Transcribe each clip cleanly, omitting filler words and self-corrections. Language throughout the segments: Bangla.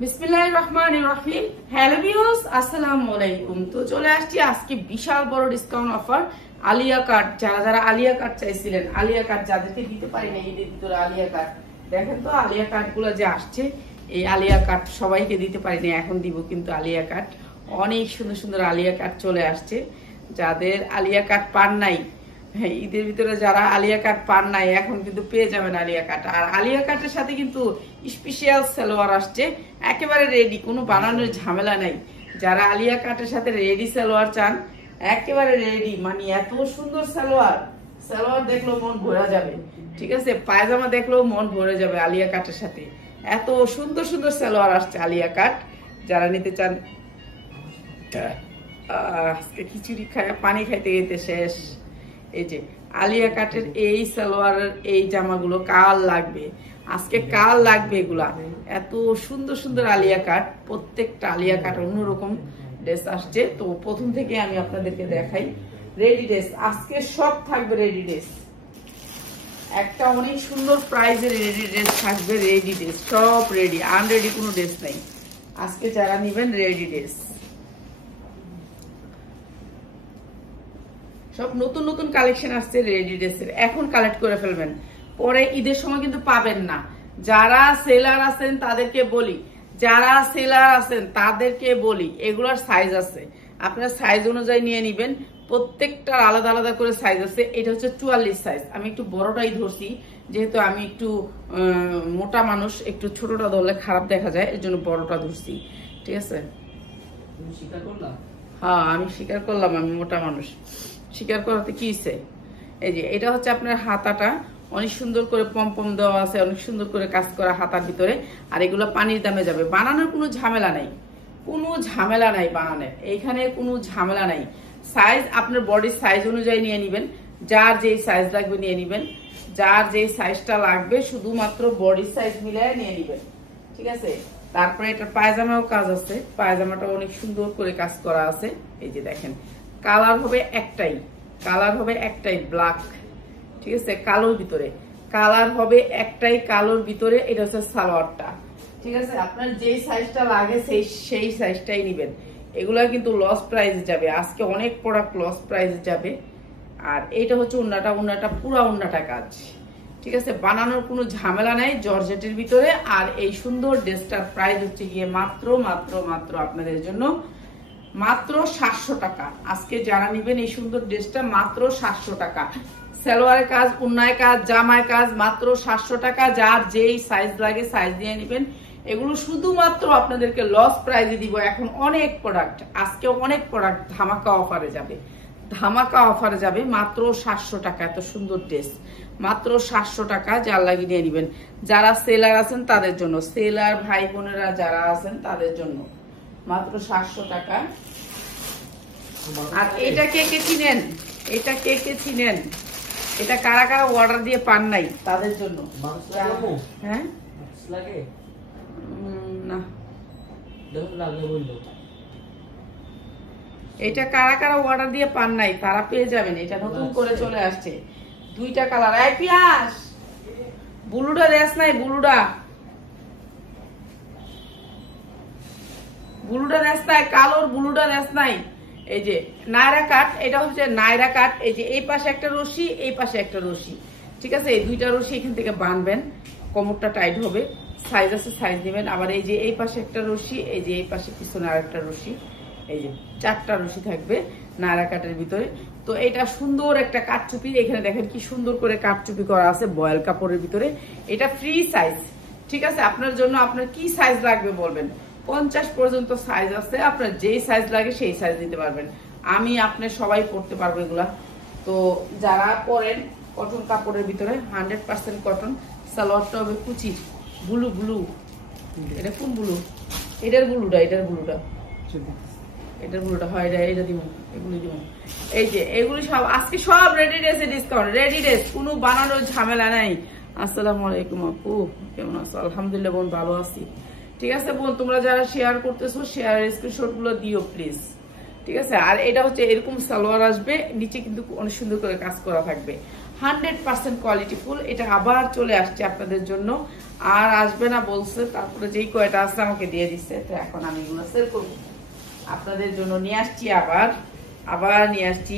বিসমিল্লাহির রহমানির রহিম। হ্যালো ভিউয়ার্স, আসসালামু আলাইকুম। তো চলে আসছি আজকে বিশাল বড় ডিসকাউন্ট অফার আলিয়া কাট। যারা আলিয়া কাট চাইছিলেন, আলিয়া কাট যাদেরকে দিতে পারি না ঈদের ভিতরে আলিয়া কাট, দেখেন তো আলিয়া কাট গুলো যে আসছে, এই আলিয়া কাট সবাইকে দিতে পারি না, এখন দিব কিন্তু আলিয়া কাট। অনেক সুন্দর সুন্দর আলিয়া কাট চলে আসছে। যাদের আলিয়া কাট পান নাই, হ্যাঁ ঈদের ভিতরে যারা আলিয়া কাট পান নাই এখন কিন্তু পেয়ে যাবেন আলিয়া কাট। আর আলিয়া কাটের সাথে কিন্তু স্পেশাল সালোয়ার আসছে, একেবারে রেডি, কোনো বানানোর ঝামেলা নাই। যারা আলিয়া কাটের সাথে রেডি সালোয়ার চান, একেবারে রেডি, মানে এত সুন্দর সালোয়ার দেখলেও মন ভরে যাবে। ঠিক আছে, পায়জামা দেখলেও মন ভরে যাবে আলিয়া কাটের সাথে। এত সুন্দর সুন্দর সালোয়ার আসছে আলিয়া কাট। যারা নিতে চান, আজকে খিচুড়ি খায় পানি খাইতে গেতে শেষ। এই যে আলিয়া কাটের এই সালোয়ারের এই জামাগুলো কাল লাগবে, আজকে কাল লাগবে এগুলা। এত সুন্দর সুন্দর আলিয়া কাট, প্রত্যেকটা আলিয়া কাট অন্যরকম ড্রেস আসছে। তো প্রথম থেকে আমি আপনাদেরকে দেখাই রেডি ড্রেস, আজকে সব থাকবে রেডি ড্রেস। একটা অনেক সুন্দর প্রাইজের রেডি ড্রেস থাকবে, রেডি ড্রেস সব রেডি, আনরেডি কোনো ড্রেস নাই। আজকে যারা নিবেন রেডি ড্রেস, সব নতুন নতুন কালেকশন আসছে রেডি ড্রেসের, এখন কালেক্ট করে ফেলবেন, পরে ঈদের সময় কিন্তু পাবেন না। যারা সেলার আছেন তাদেরকে বলি, এগুলোর সাইজ আছে, আপনার সাইজ অনুযায়ী নিয়ে নিবেন। প্রত্যেকটার আলাদা আলাদা করে সাইজ আছে। এটা হচ্ছে 44 সাইজ, আমি একটু বড়টাই ধরছি, যেহেতু আমি একটু মোটা মানুষ, একটু ছোটটা ধরলে খারাপ দেখা যায়, এর জন্য বড়টা ধরছি। ঠিক আছে, হ্যাঁ আমি স্বীকার করলাম আমি মোটা মানুষ, স্বীকার করাতে কি হইছে। এই যে এটা হচ্ছে আপনার হাতাটা, অনেক সুন্দর করে পম দেওয়া আছে, অনেক সুন্দর করে কাজ করা হাতার ভিতরে। আর এগুলো পানির দামে যাবে, বানানোর কোনো ঝামেলা নাই, বানানোর এইখানে কোনো ঝামেলা নাই। সাইজ আপনার বডির সাইজ অনুযায়ী নিয়ে নিবেন, যার যেই সাইজ লাগবে নিয়ে নিবেন, যার যেই সাইজটা লাগবে শুধুমাত্র বডির সাইজ মিলিয়ে নিয়ে নিবেন। ঠিক আছে, তারপরে এটা পায়জামাও কাজ আছে, পায়জামাটা অনেক সুন্দর করে কাজ করা আছে। এই যে দেখেন, কালার হবে একটাই ব্ল্যাক। ঠিক আছে, কালোর ভিতরে কালার হবে একটাই, কালোর ভিতরে। এটা হচ্ছে সালোয়ারটা। ঠিক আছে, আপনার যেই সাইজটা লাগে সেই সাইজটাই নিবেন। এগুলা কিন্তু লস প্রাইসে যাবে, আজকে অনেক প্রোডাক্ট লস প্রাইসে যাবে। আর এইটা হচ্ছে উন্নাটা পুরা উন্নাটা কাজ। ঠিক আছে, বানানোর কোনো ঝামেলা নাই, জর্জেটের ভিতরে। আর এই সুন্দর ড্রেসটার প্রাইস হচ্ছে গিয়ে মাত্র আপনাদের জন্য মাত্র 700 টাকা। আজকে যারা নিবেন এই সুন্দর ড্রেসটা মাত্র 700 টাকা। সালোয়ারের কাজ, উন্নায় কাজ, জামায় কাজ, মাত্র 700 টাকা। যার যেই সাইজ লাগে সাইজ দিয়ে নিবেন। এগুলো শুধুমাত্র আপনাদেরকে লস প্রাইজে দিব। এখন অনেক প্রোডাক্ট, আজকে অনেক প্রোডাক্ট ধামাকা অফারে যাবে মাত্র 700 টাকা। এত সুন্দর ড্রেস মাত্র 700 টাকা, যার লাগিয়ে নিয়ে নিবেন। যারা সেলার আছেন তাদের জন্য, সেলার ভাই বোনেরা যারা আছেন তাদের জন্য মাত্র 700 টাকা। আর এটা কে চিনেন, এটা কারা অর্ডার দিয়ে পান নাই তাদের জন্য। হ্যাঁ না, এটা কারা অর্ডার দিয়ে পান নাই তারা পেয়ে যাবেন। এটা নতুন করে চলে আসছে, দুইটা কালার। এই পিয়াস বুলুডা দেশ নাই, বুলুডা দেশ নাই, কালোর বুলুডা দেশ নাই। এই যে নায়রা কাট, এটা হচ্ছে নায়রা কাট। এই যে এই পাশে একটা রশি, এই পাশে একটা রশি। ঠিক আছে, এই দুইটা রশি এখান থেকে বাঁধবেন, কোমরটা টাইট হবে। সাইজ আছে, সাইজ দিবেন। আবার এই যে এই পাশে একটা রশি, এই যে এই পাশে পিছনে আরেকটা রশি, এই যে 4টা রশি থাকবে নায়রা কাটের ভিতরে। তো এটা সুন্দর একটা কাটচুপি, এখানে দেখেন কি সুন্দর করে কাটচুপি করা আছে বয়েল কাপড়ের ভিতরে। এটা ফ্রি সাইজ। ঠিক আছে, আপনার জন্য আপনার কি সাইজ লাগবে বলবেন, 50 পর্যন্ত সাইজ আছে, আপনার যেই সাইজ লাগে সেই সাইজ দিতে পারবেন। আমি আপনার সবাই পড়তে পারবো এগুলা। তো যারা পরেন কটন কাপড়ের ভিতরে 100% কটন, সালোয়ারটা হবে কুচির ব্লু। এটা কোন ব্লু? এটার ব্লুটা হয়, এটা দিব, এগুলি দিব। এই যে এগুলি সব আজকে সব রেডি ড্রেসে ডিসকাউন্ট, রেডি ড্রেস, কোনো বানানোর ঝামেলা নাই। আসসালামু আলাইকুম আপু, কেমন আছো? আলহামদুলিল্লাহ বোন, ভালো আছি। ঠিক আছে বোন, তোমরা যারা শেয়ার করতেছো শেয়ারের স্ক্রিনশট গুলো দিও প্লিজ। ঠিক আছে, আর এটা হচ্ছে এরকম সালোয়ার আসবে, নিচে কিন্তু অনেক সুন্দর করে কাজ করা থাকবে। 100% কোয়ালিটি ফুল। এটা আবার চলে আসছে আপনাদের জন্য, আর আসবে না বলছে, তারপরে যেই কয়টা আছে আমাকে দিয়ে দিচ্ছে, তো এখন আমি এগুলো সেল করবো আপনাদের জন্য। নিয়ে আসছি আবার নিয়ে আসছি।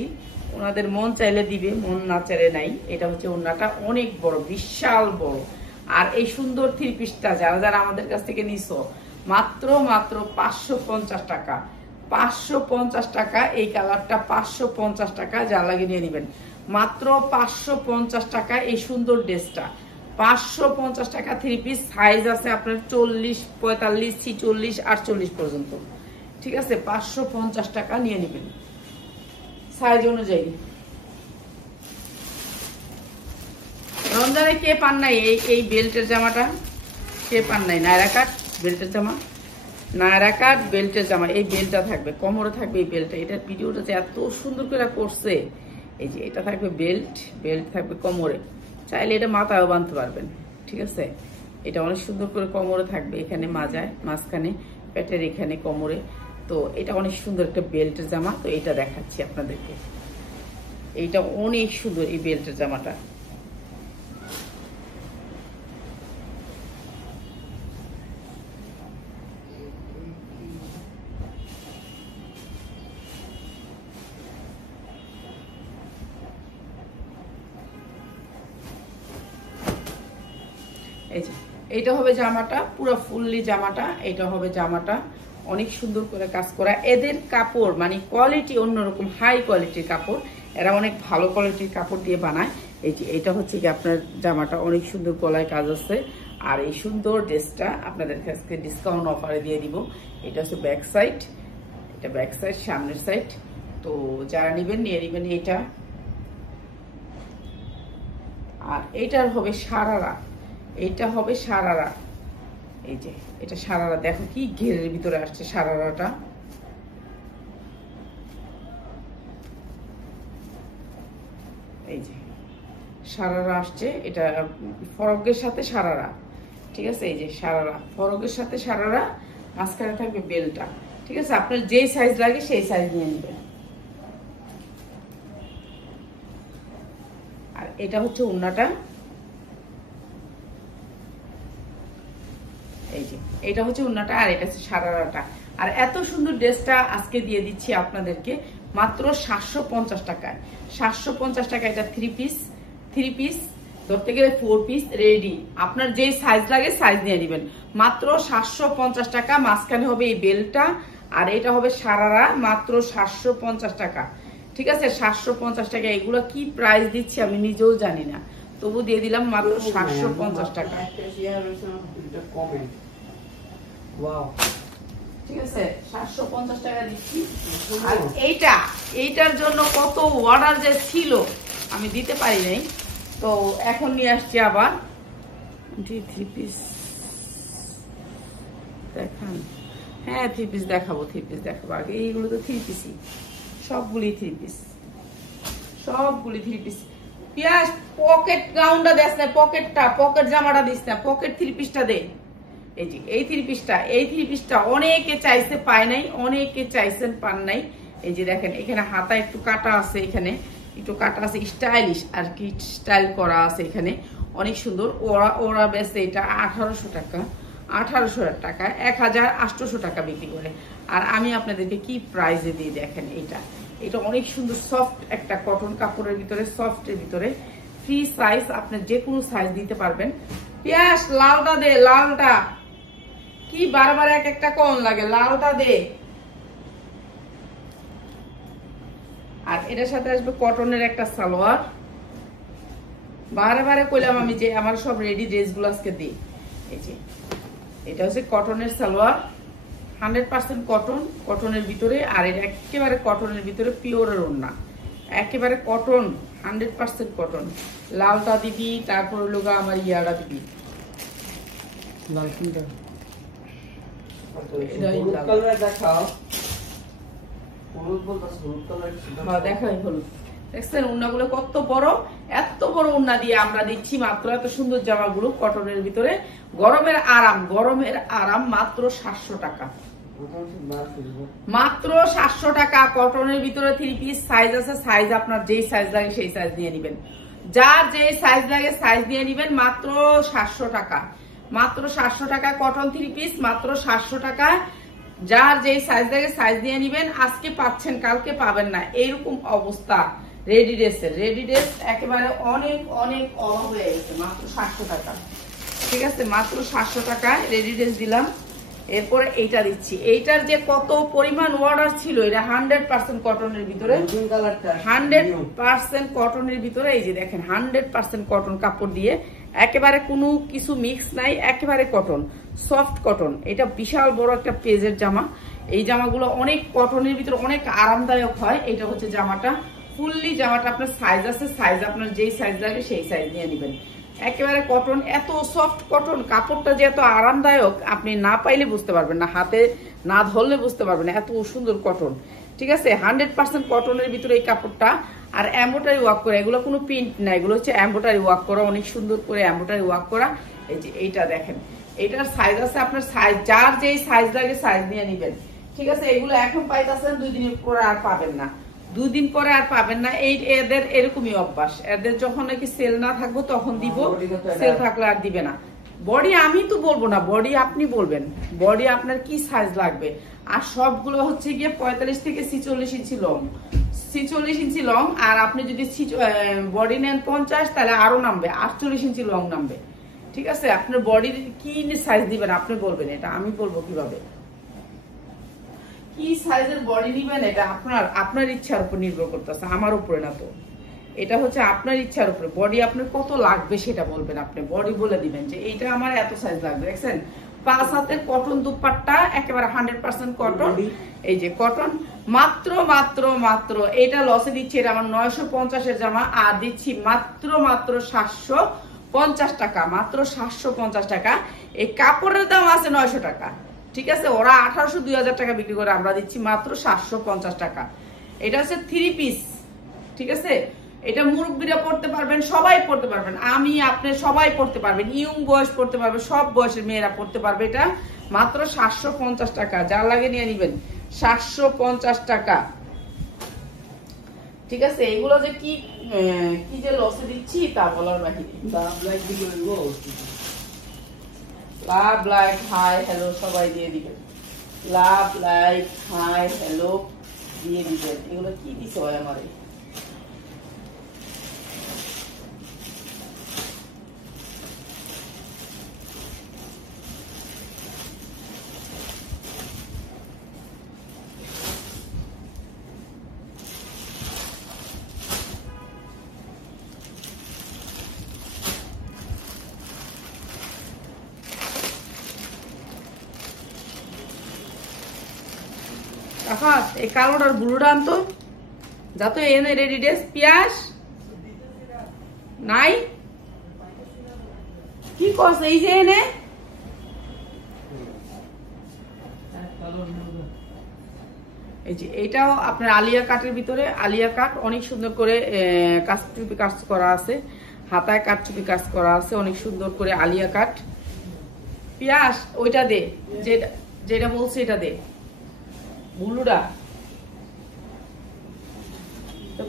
ওনাদের মন চাইলে দিবে, মন না চাইলে নাই। এটা হচ্ছে ওনাটা অনেক বড়, বিশাল বড়। আর এই সুন্দর 3 পিসটা যারা যারা আমাদের কাছ থেকে নিছো, মাত্র 550 টাকা। 550 টাকা এই কালারটা, 550 টাকা যা লাগে নিয়ে নেবেন। মাত্র 550 টাকা এই সুন্দর ড্রেসটা, 550 টাকা। 3 পিস সাইজ আছে আপনার 40, 45, 46, 48 পর্যন্ত, ঠিক আছে। 550 টাকা নিয়ে নেবেন সাইজ অনুযায়ী। রমজানে কে পান নাই এই বেল্টের জামাটা? কে পান নাই? নায়রা কাট বেল্টের জামা, নায়রা কাট বেল্টের জামা। এই বেল্টটা থাকবে, কোমরে থাকবে এই বেল্টটা। এটার ভিডিওটা যে এত সুন্দর করে করছে, এই যে এটা থাকবে বেল্ট থাকবে কোমরে, চাইলে এটা মাথায়ও বাঁধতে পারবেন, ঠিক আছে। এটা অনেক সুন্দর করে কোমরে থাকবে, এখানে মাজায়, মাঝখানে পেটের এখানে, কোমরে। তো এটা অনেক সুন্দর একটা বেল্টের জামা। তো এটা দেখাচ্ছি আপনাদেরকে, এইটা অনেক সুন্দর এই বেল্টের জামাটা। এই যে এইটা হবে জামাটা, পুরো ফুললি জামাটা। এটা হবে জামাটা, অনেক সুন্দর করে কাজ করা। এদের কাপড় মানে কোয়ালিটি অন্যরকম, হাই কোয়ালিটির কাপড়। এরা অনেক ভালো কোয়ালিটির কাপড় দিয়ে বানায়। এই যে এটা হচ্ছে কি আপনার জামাটা, অনেক সুন্দর গলায় কাজ আছে। আর এই সুন্দর ড্রেসটা আপনাদের কাছে ডিসকাউন্ট অফারে দিয়ে দিব। এটা হচ্ছে ব্যাক সাইড, এটা ব্যাক সাইড, সামনের সাইড। তো যারা নেবেন নিয়ে নেবেন এটা। আর এইটার হবে সারারা, এইটা হবে সারারা। এই যে এটা সারারা, দেখো কি ঘেরের ভিতরে আসছে সারারাটা। এই যে সারারা আসছে, এটা ফরকের সাথে সারারা, ঠিক আছে। এই যে সারারা, ফরকের সাথে সারারা, মাঝখানে থাকবে বেলটা, ঠিক আছে। আপনার যেই সাইজ লাগে সেই সাইজ নিয়ে নেবেন। আর এটা হচ্ছে ওড়নাটা, এই যে এটা হচ্ছে ওড়নাটা, আর এটা হচ্ছে সারারাটা। আর এত সুন্দর ড্রেসটা আজকে দিয়ে দিচ্ছি আপনাদেরকে মাত্র 750 টাকায়। 750 টাকা। এটা 3 পিস ধরতে গেলে 4 পিস রেডি। আপনার যে সাইজ লাগে সাইজ নিয়ে নেবেন। মাত্র 750 টাকা। মাঝখানে হবে এই বেলটা, আর এটা হবে সারারা, মাত্র 750 টাকা, ঠিক আছে। 750 টাকা। এগুলো কি প্রাইস দিচ্ছি আমি নিজেও জানি না, তবু দিয়ে দিলাম মাত্র 750 টাকা, ঠিক আছে। 750 টাকা দিচ্ছি। আর এইটার জন্য কত অর্ডার যে ছিল আমি দিতে পারি নাই, তো এখন নিয়ে আসছি আবার। 3 পিস দেখান, হ্যাঁ 3 পিস দেখাবো, 3 পিস দেখাবো আগে। এইগুলো তো 3 পিসই, সবগুলি 3 পিস, সবগুলি 3 পিস। পিয়াস পকেট গাউনটা দেস না, পকেট জামাটা দিস না, পকেট 3 পিসটা দে। এই যে এই 3 পিসটা অনেকে চাইছে, পায় নাই, অনেকে চাইছেন, পান নাই। এই যে দেখেন এখানে হাতা একটু কাটা আছে, এখানে একটু কাটা আছে, স্টাইলিশ আর কি, স্টাইল করা আছে এখানে, অনেক সুন্দর। ওরা বেচে এটা 1800 টাকা, 1800 টাকা, 1800 টাকা বিক্রি করে। আর আমি আপনাদেরকে কি প্রাইসে দিই দেখেন। এটা অনেক সুন্দর সফট একটা কটন কাপড়ের ভিতরে, সফটের ভিতরে, ফ্রি সাইজ, আপনি যে কোনো সাইজ দিতে পারবেন। পিয়াস লালটা দে, লালটা কি বারবার এক একটা কোন লাগে, লালটা দে। আর এটার সাথে আসবে কটনের একটা সালোয়ার। বারে কইলাম আমি যে আমার সব রেডি ড্রেসগুলো আজকে দিই। এই যে এটা হচ্ছে কটনের সালোয়ার, 100% কটনের ভিতরে। আর এটা একেবারে কটনের ভিতরে, পিওরের ওড়না, একেবারে কটন, 100% কটন। লালটা দিবি, তারপর লোগা আমার ইয়াটা দিবি, লাল কোনটা? দেখাই হলুদ। দেখছেন উন্নাগুলো কত বড়, এত বড় উন্না দিয়ে আমরা দিচ্ছি মাত্র এত সুন্দর জামাগুলো কটনের ভিতরে। গরমের আরাম মাত্র 700 টাকা, মাত্র 700 টাকা। কটনের ভিতরে 3 পিস সাইজ আছে, সাইজ আপনার যেই সাইজ লাগে সেই সাইজ নিয়ে নেবেন। যার যে সাইজ লাগে সাইজ নিয়ে নিবেন, মাত্র 700 টাকা, মাত্র 700 টাকা। কটন 3 পিস মাত্র 700 টাকা। যার যে সাইজ লাগে সাইজ নিয়ে নিবেন। আজকে পাচ্ছেন, কালকে পাবেন না, এইরকম অবস্থা রেডি ড্রেসের। রেডি ড্রেস একেবারে অনেক অনেক অভাব হয়ে গেছে। মাত্র 700 টাকা, ঠিক আছে, মাত্র 700 টাকায় রেডি ড্রেস দিলাম। এরপরে এইটা দিচ্ছি, এইটার যে কত পরিমাণ অর্ডার ছিল, এটা 100% কটনের ভিতরে, 100% কটনের ভিতরে। এই যে দেখেন 100% কটন কাপড় দিয়ে, একেবারে কোনো কিছু মিক্স নাই, একেবারে কটন, সফট কটন। এটা বিশাল বড় একটা পেজের জামা। এই জামাগুলো অনেক কটনের ভিতরে অনেক আরামদায়ক হয়। এটা হচ্ছে জামাটা, ফুললি জামাটা আপনার সাইজ আছে, সাইজ আপনার যেই সাইজ লাগে সেই সাইজ নিয়ে নেবেন। একেবারে কটন, এত সফট কটন, কাপড়টা যে এত আরামদায়ক আপনি না পাইলে বুঝতে পারবেন না, হাতে না ধরলে বুঝতে পারবেন না, এত সুন্দর কটন, ঠিক আছে। 100% কটনের ভিতরে এই কাপড়টা। আর এমব্রয়ডারি ওয়ার্ক করা, এগুলো কোনো প্রিন্ট না, এগুলো হচ্ছে এমব্রয়ডারি ওয়ার্ক করা, অনেক সুন্দর করে এমব্রয়ডারি ওয়ার্ক করা। এই যে এইটা দেখেন, এইটার সাইজ আছে আপনার সাইজ, যার যেই সাইজ লাগে সাইজ নিয়ে নেবেন, ঠিক আছে। এগুলো এখন পাইতেছেন, 2 দিন পরে আর পাবেন না, 2 দিন পরে আর পাবেন না। এই এদের এরকমই অভ্যাস, এদের যখন নাকি সেল না থাকবো তখন দিব, সেল থাকলে আর দিবে না। বডি আমি তো বলবো না, বডি আপনি বলবেন, বডি আপনার কি সাইজ লাগবে। আর সবগুলো হচ্ছে গিয়ে 45 থেকে 46 ইঞ্চি লং, 46 ইঞ্চি লং। আর আপনি যদি বডি নেন 50, তাহলে আরো নামবে, 48 ইঞ্চি লং নামবে, ঠিক আছে। আপনার বডির কি সাইজ দিবেন আপনি বলবেন, এটা আমি বলবো কিভাবে, কি সাইজের বডি নিবেন, এটা আপনার ইচ্ছার উপর নির্ভর করতেছে, আমার উপরে না তো। এটা হচ্ছে আপনার ইচ্ছার উপরে, বডি আপনার কত লাগবে সেটা বলবেন, আপনি বডি বলে দিবেন যে এইটা আমার এত সাইজ লাগবে। দেখছেন 5 হাতের কটন দুপাট্টা, একেবারে 100% কটন। এই যে কটন, মাত্র মাত্র মাত্র এটা লসে দিচ্ছি, এটা আমার 950 এর জামা, আর দিচ্ছি মাত্র মাত্র 750 টাকা, মাত্র 750 টাকা। এই কাপড়ের দাম আছে 900 টাকা, ঠিক আছে। ওরা 1800-2000 টাকা বিক্রি করে, আমরা দিচ্ছি মাত্র 750 টাকা। এটা হচ্ছে 3 পিস, ঠিক আছে। এটা মুরব্বীরা পড়তে পারবেন, সবাই পড়তে পারবেন, আমি আপনি সবাই পড়তে পারবেন, ইয়ং বয়স পড়তে পারবে, সব বয়সের মেয়েরা পড়তে পারবে। এটা মাত্র 750 টাকা, যার লাগে নিয়ে নিবেন, 750 টাকা, ঠিক আছে। এইগুলো যে কি কি যে লসে দিচ্ছি তা বলার বাহিরে। লাভ লাইক হাই হ্যালো সবাই দিয়ে দিবেন, লাভ লাইক হাই হ্যালো দিয়ে দিবেন। এগুলো কি দিছে ভাই আমারে, এই কালোটার ব্লুটা আনতো, যাতো এনে রেডি ড্রেস। পিয়াস নাই কি করছে, এই যে এনে এই যে এইটাও আপনার আলিয়া কাটের ভিতরে, আলিয়া কাট অনেক সুন্দর করে কাটচুপি কাজ করা আছে, হাতায় কাটচুপি কাজ করা আছে অনেক সুন্দর করে আলিয়া কাট। পিয়াস ওইটা দে, যেটা বলছে এটা দে, বুলুটা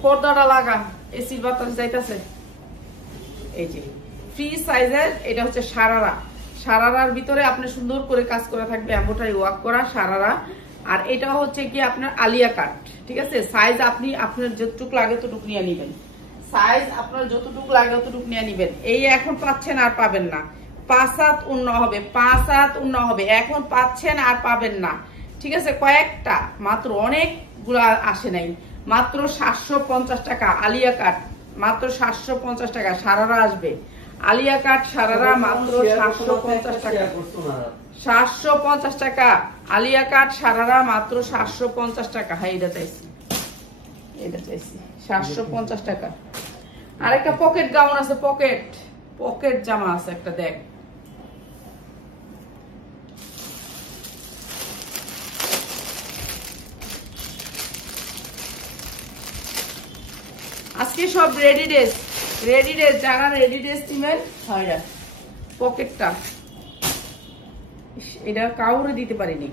পর্দাটা লাগা, এসির বাতাস যাইতেছে। এই যে ফ্রি সাইজের, এটা হচ্ছে সারারা, সারারার ভিতরে আপনি সুন্দর করে কাজ করা থাকবে, এমব্রয়ডারি ওয়ার্ক করা সারারা। আর এটা হচ্ছে কি আপনার আলিয়া কাট, ঠিক আছে। সাইজ আপনি আপনার যতটুকু লাগে ততটুকু নিয়ে নিবেন, সাইজ আপনার যতটুকু লাগে ততটুকু নিয়ে নিবেন। এই এখন পাচ্ছেন আর পাবেন না, 5 হাত উন্ন হবে, 5 হাত উন্ন হবে, এখন পাচ্ছেন আর পাবেন না, ঠিক আছে। কয়েকটা মাত্র, অনেকগুলা আসে নাই, মাত্র 750 টাকা আলিয়া কাট, মাত্র 750 টাকা। সারারা আসবে, আলিয়া কাট সারারা মাত্র 750 টাকা, 750 টাকা আলিয়া কাট সারারা মাত্র 750 টাকা। হ্যাঁ এটা চাইছি, এটা চাইছি 750 টাকা। আর একটা পকেট গাউন আছে, পকেট জামা আছে একটা, দেখ আজকে সব রেডি ড্রেস, যারা রেডি ড্রেস নিবেন হয় না। পকেটটা এটা কাউরে দিতে পারিনি,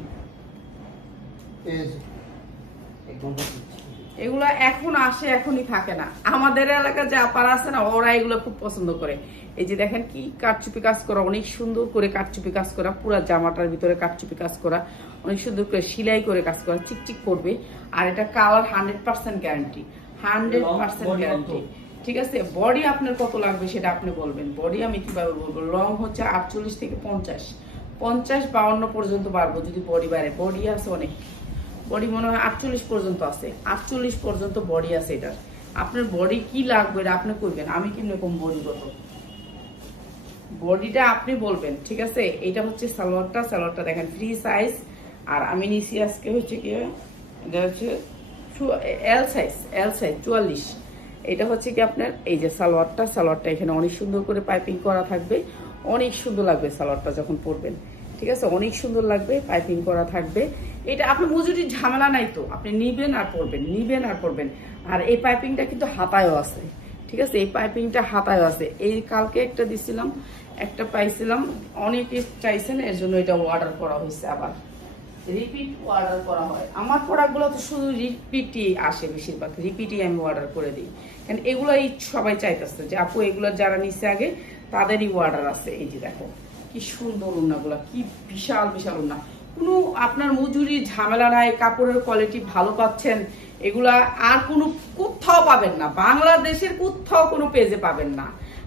এগুলা এখন আসে, এখনই থাকে না। আমাদের এলাকার যে আপারা আছে না, ওরা এগুলো খুব পছন্দ করে। এই যে দেখেন কি কারচুপি কাজ করা, অনেক সুন্দর করে কারচুপি কাজ করা, পুরা জামাটার ভিতরে কারচুপি কাজ করা, অনেক সুন্দর করে সেলাই করে কাজ করা, চিকচিক করবে। আর এটা কালার 100% গ্যারান্টি, 100% গ্যারান্টি। ঠিক আছে, বডি আপনার কত লাগবে সেটা আপনি বলবেন। বডি আমি কিভাবে বলবো, লং হচ্ছে 48 থেকে 50, 50-52 পর্যন্ত পারবো যদি বডি বাড়ে। বডি আছে অনেক, বডি মনে হয় 48 পর্যন্ত আছে, 48 পর্যন্ত বডি আছে এটার। আপনার বডি কি লাগবে এটা আপনি করবেন, আমি কিরকম বডি কত, বডিটা আপনি বলবেন। ঠিক আছে, এটা হচ্ছে সালোয়ারটা। সালোয়ারটা দেখেন ফ্রি সাইজ। আর আমি নিছি আজকে হচ্ছে কি, এটা হচ্ছে এল সাইজ, এল সাইজ 44। এটা হচ্ছে কি আপনার এই যে সালোয়ারটা, সালোয়ারটা এখানে অনেক সুন্দর করে পাইপিং করা থাকবে, অনেক সুন্দর লাগবে সালোয়ারটা যখন পরবেন। ঠিক আছে, অনেক সুন্দর লাগবে, পাইপিং করা থাকবে। এটা আপনি মজুরির ঝামেলা নাই তো, আপনি নিবেন আর পরবেন, নিবেন আর পরবেন। আর এই পাইপিংটা কিন্তু হাতায়ও আছে। ঠিক আছে, এই পাইপিংটা হাতায়ও আছে। এই কালকে একটা দিছিলাম, একটা পাইছিলাম, অনেকে চাইছেন, এর জন্য এটা অর্ডার করা হয়েছে। আবার রিপিট অর্ডার করা হয়। আমার প্রোডাক্টগুলো তো শুধু রিপিটই আসে, বেশিরভাগ রিপিটই আমি অর্ডার করে দিই, কারণ এগুলাই সবাই চাইতেছে যে আপু এগুলো যারা নিচ্ছে আগে তাদেরই অর্ডার আছে। এই যে দেখো কি সুন্দর উন্নাগুলা, কি বিশাল বিশাল উন্না, কোনো আপনার মজুরির ঝামেলা নাই, কাপড়ের কোয়ালিটি ভালো পাচ্ছেন। এগুলা আর কোনো কোথাও পাবেন না, বাংলাদেশের কোথাও কোনো পেজে পাবেন না।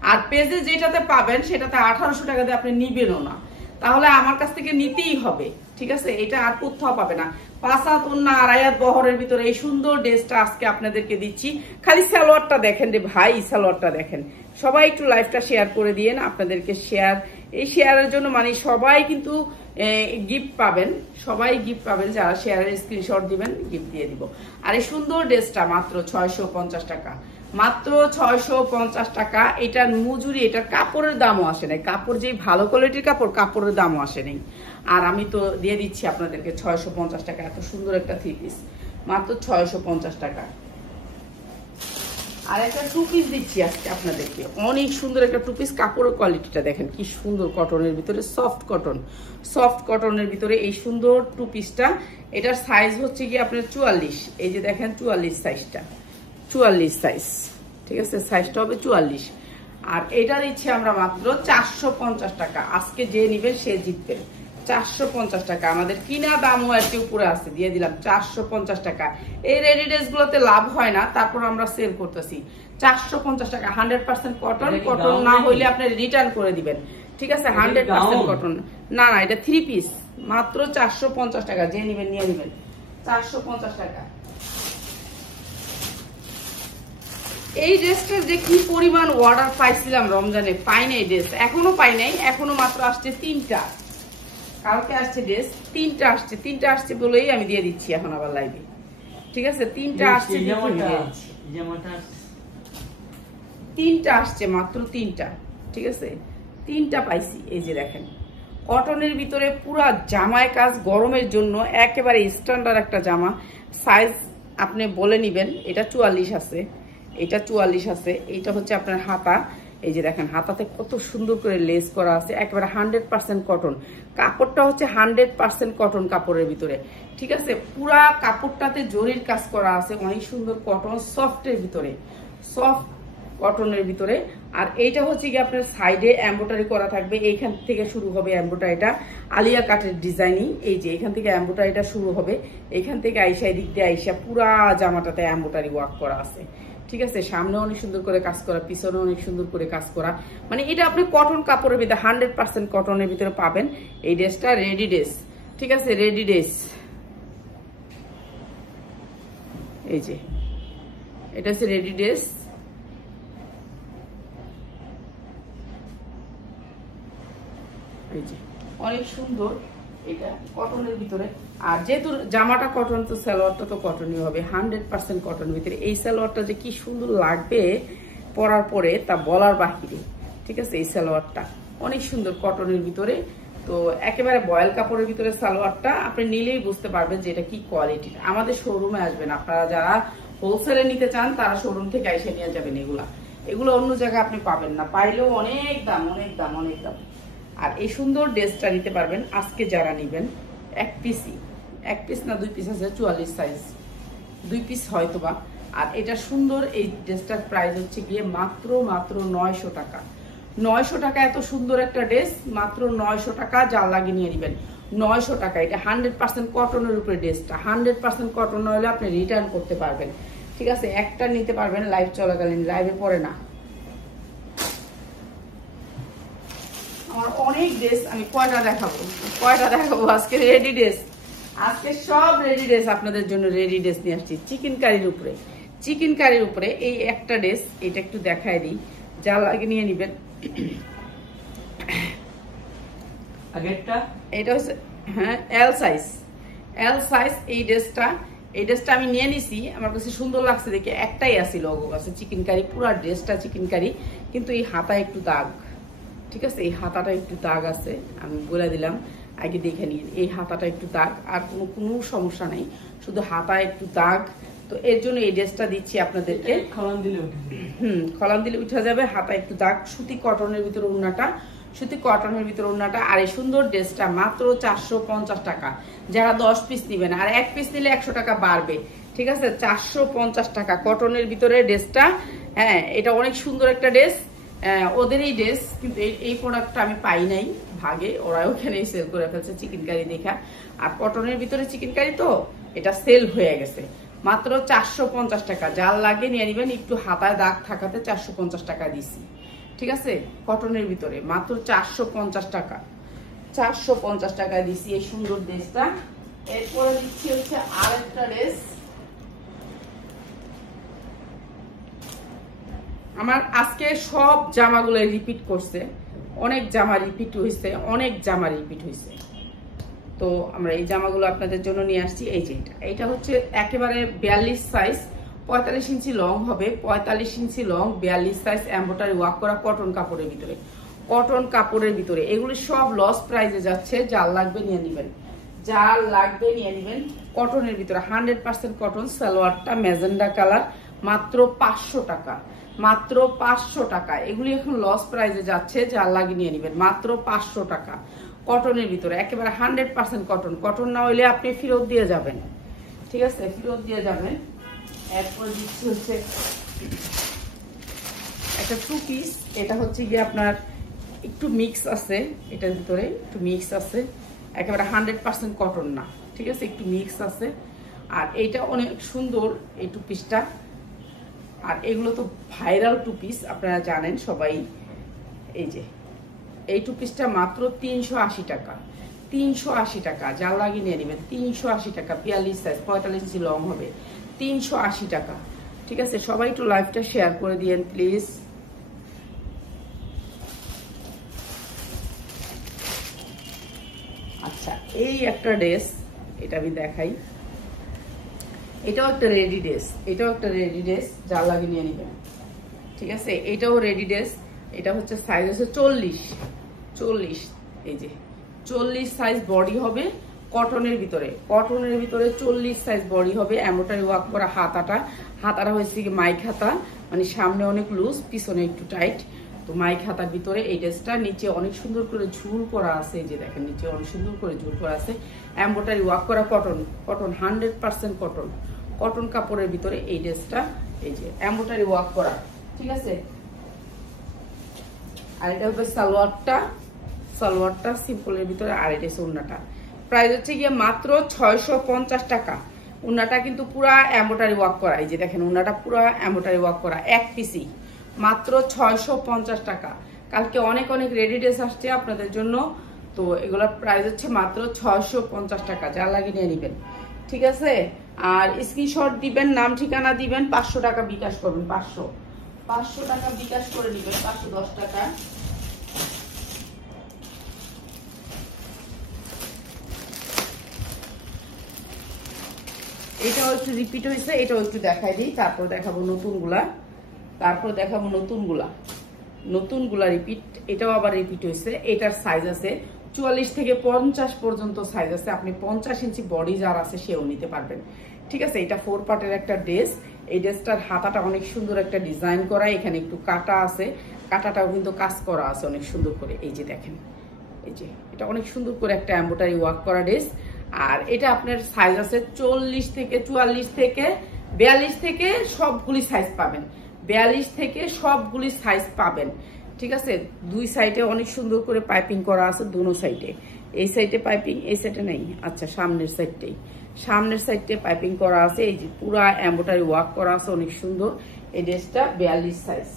আর পেজে যেটাতে পাবেন সেটাতে 1800 টাকা দিয়ে আপনি নিবেনও না, তাহলে আমার কাছ থেকে নিতেই হবে। ঠিক আছে, এটা আর কোথাও পাবে না। 5 হাত ওন্না, 2.5 হাত বহরের ভিতরে এই সুন্দর ড্রেসটা আজকে আপনাদেরকে দিচ্ছি। খালি সালোয়ারটা দেখেন রে ভাই, সালোয়ারটা দেখেন। সবাই একটু লাইভটা শেয়ার করে দিয়েন, আপনাদেরকে শেয়ার, এই শেয়ারের জন্য মানে সবাই কিন্তু গিফট পাবেন, সবাই গিফট পাবেন। যারা শেয়ারের স্ক্রিনশট দিবেন গিফট দিয়ে দিব। আর এই সুন্দর ড্রেসটা মাত্র 650 টাকা, মাত্র 650 টাকা। এটার মজুরি, এটার কাপড়ের দামও আসে নাই, কাপড় যেই ভালো কোয়ালিটির কাপড়, কাপড়ের দামও আসে নাই। আর আমি তো দিয়ে দিচ্ছি আপনাদেরকে 650 টাকা, এত সুন্দর একটা 3 পিস মাত্র 650 টাকা। আর একটা 2 পিস দিচ্ছি আজকে আপনাদেরকে, অনেক সুন্দর একটা 2 পিস। কাপড়ের কোয়ালিটিটা দেখেন কি সুন্দর, কটনের ভিতরে, সফট কটন, সফট কটনের ভিতরে এই সুন্দর 2 পিসটা। এটার সাইজ হচ্ছে কি আপনার 44। এই যে দেখেন 44 সাইজটা, 44 সাইজ। ঠিক আছে, সাইজটা হবে 44। আর এটা দিচ্ছি আমরা মাত্র 450 টাকা। আজকে যে নিবেন সে জিতবে। 450 টাকা, আমাদের কিনা দামও একটু উপরে আছে, দিয়ে দিলাম 450 টাকা। এই রেডি ড্রেস গুলোতে লাভ হয় না, তারপর আমরা সেল করতেছি 450 টাকা। 100% কটন, কটন না হইলে আপনি রিটার্ন করে দিবেন। ঠিক আছে, 100% কটন না, না এটা 3 পিস, মাত্র 450 টাকা। যে নিবেন নিয়ে নিবেন, 450 টাকা। এই ড্রেসটার যে কি পরিমাণ অর্ডার পাইছিলাম রমজানে, পাই নাই ড্রেস, এখনো পাই নাই, এখনো মাত্র আসছে 3টা। কালকে আসছে ড্রেস 3টা আসছে, 3টা আসছে বলেই আমি দিয়ে দিচ্ছি এখন আবার লাইভে। ঠিক আছে, 3টা আসছে, 3টা আসছে, মাত্র 3টা। ঠিক আছে, 3টা পাইছি। এই যে দেখেন কটনের ভিতরে পুরা জামায় কাজ, গরমের জন্য একেবারে স্ট্যান্ডার্ড একটা জামা। সাইজ আপনি বলে নিবেন। এটা 44 আছে, এটা 44 আছে। এইটা হচ্ছে আপনার হাতা। এই যে দেখেন হাতাতে কত সুন্দর করে লেস করা আছে, একেবারে 100% কটন। কাপড়টা হচ্ছে 100% কটন কাপড়ের ভিতরে। ঠিক আছে, পুরা কাপড়টাতে জরির কাজ করা আছে, অনেক সুন্দর কটন, সফটের ভিতরে, সফট কটনের ভিতরে। আর এইটা হচ্ছে কি আপনার সাইডে এমব্রয়ডারি করা থাকবে, এইখান থেকে শুরু হবে এমব্রয়ডারিটা, আলিয়া কাটের ডিজাইনিং। এই যে এখান থেকে এমব্রয়ডারিটা শুরু হবে, এইখান থেকে আইসা, এদিক দিয়ে আইসা পুরা জামাটাতে এমব্রয়ডারি ওয়ার্ক করা আছে। ঠিক আছে, সামনে অনেক সুন্দর করে কাজ করা, পিছনে অনেক সুন্দর করে কাজ করা। মানে এটা আপনি কটন কাপড়ের ভিতরে 100% কটনের ভিতরে পাবেন। এই ড্রেসটা রেডি ড্রেস। ঠিক আছে, রেডি ড্রেস। এই যে এটা হচ্ছে রেডি ড্রেস। এই যে অনেক সুন্দর, এটা কটনের ভিতরে। আর যেহেতু জামাটা কটন, তো সালোয়ারটা তো কটনই হবে, 100% কটনের ভিতরে। এই সালোয়ারটা যে কি সুন্দর লাগবে পরার পরে তা বলার বাহিরে। ঠিক আছে, এই সালোয়ারটা অনেক সুন্দর কটনের ভিতরে। তো একেবারে বয়েল কাপড়ের ভিতরে সালোয়ারটা আপনি নিলেই বুঝতে পারবেন যে এটা কি কোয়ালিটির। আমাদের শোরুমে আসবেন, আপনারা যারা হোলসেলে নিতে চান তারা শোরুম থেকে এসে নিয়ে যাবেন। এগুলো অন্য জায়গায় আপনি পাবেন না, পাইলেও অনেক দাম, অনেক দাম, অনেক দাম। আর এই সুন্দর ড্রেসটা নিতে পারবেন আজকে যারা নিবেন। 1 পিসই, 1 পিস না 2 পিস আছে, 44 সাইজ, 2 পিস হয়তোবা। আর এটা সুন্দর, এই ড্রেসটার প্রাইস হচ্ছে গিয়ে মাত্র 900 টাকা। 900 টাকা, এত সুন্দর একটা ড্রেস মাত্র 900 টাকা, যা লাগে নিয়ে নেবেন। 900 টাকা। এটা 100% কটনের উপরে ড্রেসটা, 100% কটন হলে আপনি রিটার্ন করতে পারবেন। ঠিক আছে, একটা নিতে পারবেন লাইভ চলাকালীন, লাইভে পরে না। আমার অনেক ড্রেস, আমি কয়টা দেখাবো আজকে রেডি ড্রেস, আজকে সব রেডি ড্রেস আপনাদের জন্য রেডি ড্রেস নিয়ে আসছি চিকেন কারির উপরে। এই একটা ড্রেস, এটা একটু দেখায় দিই, যা লাগে নিয়ে নিবেন। এটা হচ্ছে হ্যাঁ এল সাইজ। এই ড্রেসটা আমি নিয়ে নিছি, আমার কাছে সুন্দর লাগছে দেখে, একটাই আছে লোগো আছে চিকেন কারি, পুরো ড্রেসটা চিকেন কারি, কিন্তু এই হাতা একটু দাগ। ঠিক আছে, এই হাতাটা একটু দাগ আছে, আমি বলে দিলাম আগে দেখে নিন। এই হাতাটা একটু দাগ, আর কোনো সমস্যা নেই, শুধু হাতা একটু দাগ। তো এর জন্য এই ড্রেসটা দিচ্ছি আপনাদেরকে। খলান দিলে উঠে যাবে। হাতা একটু দাগ, সুতি কটনের ভিতরে ওড়নাটা। আর এই সুন্দর ড্রেসটা মাত্র 450 টাকা। যারা 10 পিস নিবেন, আর 1 পিস নিলে 100 টাকা বাড়বে। ঠিক আছে, 450 টাকা কটনের ভিতরে ড্রেসটা। হ্যাঁ, এটা অনেক সুন্দর একটা ড্রেস, ওদেরই ড্রেস, কিন্তু এই প্রোডাক্টটা আমি পাই নাই ভাগে, ওরা ওখানেই সেল করে ফেলছে চিকেন কারি দেখা। আর কটনের ভিতরে চিকেন কারি তো এটা সেল হয়ে গেছে। মাত্র 450 টাকা, যার লাগে নিয়ে নিবেন। একটু হাতায় দাগ থাকাতে 450 টাকা দিছি। ঠিক আছে, কটনের ভিতরে মাত্র 450 টাকা, 450 টাকায় দিছি এই সুন্দর ড্রেসটা। এরপরে দিচ্ছি হচ্ছে আরেকটা ড্রেস। আমার আজকে সব জামাগুলো রিপিট করছে, অনেক জামা রিপিট হয়েছে, তো আমরা এই জামাগুলো আপনাদের জন্য নিয়ে আসছি। এই যে এটা হচ্ছে একেবারে 42 সাইজ, 45 ইঞ্চি লং হবে, 45 ইঞ্চি লং, 42 সাইজ, এমব্রয়ডারি ওয়ার্ক করা কটন কাপড়ের ভিতরে। এগুলো সব লস প্রাইসে যাচ্ছে, যার লাগবে নিয়ে নেবেন। কটনের ভিতরে 100% কটন। সালোয়ারটা ম্যাজেন্ডা কালার, মাত্র 500 টাকা। এগুলি এখন লস প্রাইসে যাচ্ছে, যার লাগে নিয়ে নেবেন। মাত্র 500 টাকা কটনের ভিতরে, একেবারে 100% কটন না হইলে আপনি ফেরত দিয়ে যাবেন। ঠিক আছে, ফেরত দিয়ে যাবেন। এরপর দিচ্ছি হচ্ছে একটা 2 পিস। এটা হচ্ছে গিয়ে আপনার একটু মিক্স আছে, এটার ভিতরে একটু মিক্স আছে, একেবারে 100% কটন না। ঠিক আছে, একটু মিক্স আছে। আর এইটা অনেক সুন্দর এই 2 পিসটা। আর এগুলো তো ভাইরাল 2 পিস, আপনারা জানেন সবাই। এই যে এই 2 পিসটা মাত্র 380 টাকা, যার লাগে নিয়ে নেবেন। 380 টাকা, 42 সাইজ, 45 ইঞ্চি লং হবে, 380 টাকা। ঠিক আছে, সবাই একটু লাইভটা শেয়ার করে দিয়েন প্লিজ। আচ্ছা, এই একটা ড্রেস, এটা আমি দেখাই। এটাও একটা রেডি ড্রেস, যা লাগে নিয়ে নেবেন। ঠিক আছে, এটাও রেডি ড্রেস। এটা হচ্ছে সাইজ হচ্ছে 40। এই যে 40 সাইজ বডি হবে, কটনের ভিতরে 40 সাইজ বডি হবে। এমব্রয়ডারি ওয়ার্ক করা হাতাটা হয়েছে কি মাইক হাতা, মানে সামনে অনেক লুজ, পিছনে একটু টাইট। তো মাইক হাতার ভিতরে এই ড্রেসটা, নিচে অনেক সুন্দর করে ঝুল করা আছে। এই যে দেখেন, নিচে অনেক সুন্দর করে ঝুল করা আছে। এমব্রয়ডারি ওয়ার্ক করা কটন 100% কটন কাপড়ের ভিতরে এই ড্রেসটা। এই যে এমব্রয়ডারি ওয়ার্ক করা। ঠিক আছে, আর এটা হবে সালোয়ারটা সিম্পলের ভিতরে। আর এটা ওড়নাটা, প্রাইস হচ্ছে গিয়ে মাত্র 650 টাকা। ওড়নাটা কিন্তু পুরা এমব্রয়ডারি ওয়ার্ক করা। এই যে দেখেন, ওড়নাটা পুরা এমব্রয়ডারি ওয়ার্ক করা, 1 পিসি, মাত্র 650 টাকা। কালকে অনেক রেডি ড্রেস আসছে আপনাদের জন্য, তো এগুলোর প্রাইস হচ্ছে মাত্র 650 টাকা, যা লাগে নিয়ে নেবেন। ঠিক আছে, আর স্ক্রিনশট দিবেন, নাম ঠিকানা দিবেন, 500 টাকা বিকাশ করবেন। 500 টাকা বিকাশ করে দিবেন, 510 টাকা। এটাও একটু রিপিট হয়েছে, এটাও একটু দেখাই দিই, তারপর দেখাবো নতুনগুলা রিপিট। এটাও আবার রিপিট হয়েছে। এটার সাইজ আছে 44 থেকে 50 পর্যন্ত সাইজ আছে। আপনি 50 ইঞ্চি বডি যার আছে সেও নিতে পারবেন। ঠিক আছে, এটা 4 পার্টের একটা ড্রেস। এই ড্রেসটার হাতাটা অনেক সুন্দর একটা ডিজাইন করা, এখানে একটু কাটা আছে, কাটাটাও কিন্তু কাজ করা আছে অনেক সুন্দর করে। এই যে দেখেন, এই যে এটা অনেক সুন্দর করে একটা এমব্রয়ডারি ওয়ার্ক করা ড্রেস। আর এটা আপনার সাইজ আছে 44 থেকে 42 থেকে সবগুলি সাইজ পাবেন, 42 থেকে সবগুলি সাইজ পাবেন। ঠিক আছে, দুই সাইডে অনেক সুন্দর করে পাইপিং করা আছে, দুনো সাইডে। এই সাইডে পাইপিং, এই সাইডে নেই, আচ্ছা সামনের সাইডটাই, সামনের সাইডে পাইপিং করা আছে। এই যে পুরা এমব্রয়ডারি ওয়ার্ক করা আছে, অনেক সুন্দর। এই ড্রেসটা 42 সাইজ,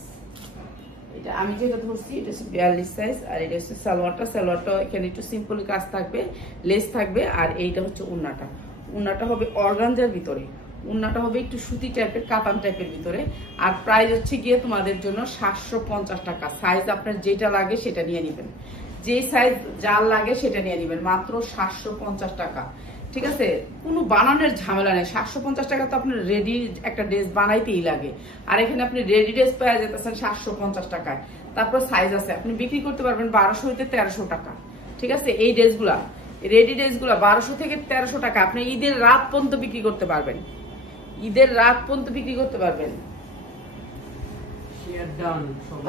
এটা আমি যেটা ধরছি এটা হচ্ছে 42 সাইজ। আর এটা হচ্ছে সালোয়ারটা, সালোয়ারটা এখানে একটু সিম্পল কাজ থাকবে, লেস থাকবে। আর এইটা হচ্ছে ওড়নাটা, ওড়নাটা হবে অর্গানজার ভিতরে, ওড়নাটা হবে একটু সুতি টাইপের, কাতান টাইপের ভিতরে। আর প্রাইস হচ্ছে গিয়ে তোমাদের জন্য 750 টাকা। সাইজ আপনার যেটা লাগে সেটা নিয়ে নেবেন, যে সাইজ যার লাগে সেটা নিয়ে নেবেন, মাত্র 750 টাকা। ঠিক আছে, কোনো বানানোর ঝামেলা নেই। 750 টাকা তো আপনার রেডি একটা ড্রেস বানাইতেই লাগে, আর এখানে আপনি রেডি ড্রেস পাওয়া যেতেছেন 750 টাকায়। তারপর সাইজ আছে, আপনি বিক্রি করতে পারবেন 1200 হইতে 1300 টাকা। ঠিক আছে, এই ড্রেসগুলা, রেডি ড্রেসগুলা 1200 থেকে 1300 টাকা আপনি ঈদের রাত পর্যন্ত বিক্রি করতে পারবেন, ঈদের রাত পর্যন্ত বিক্রি করতে পারবেন।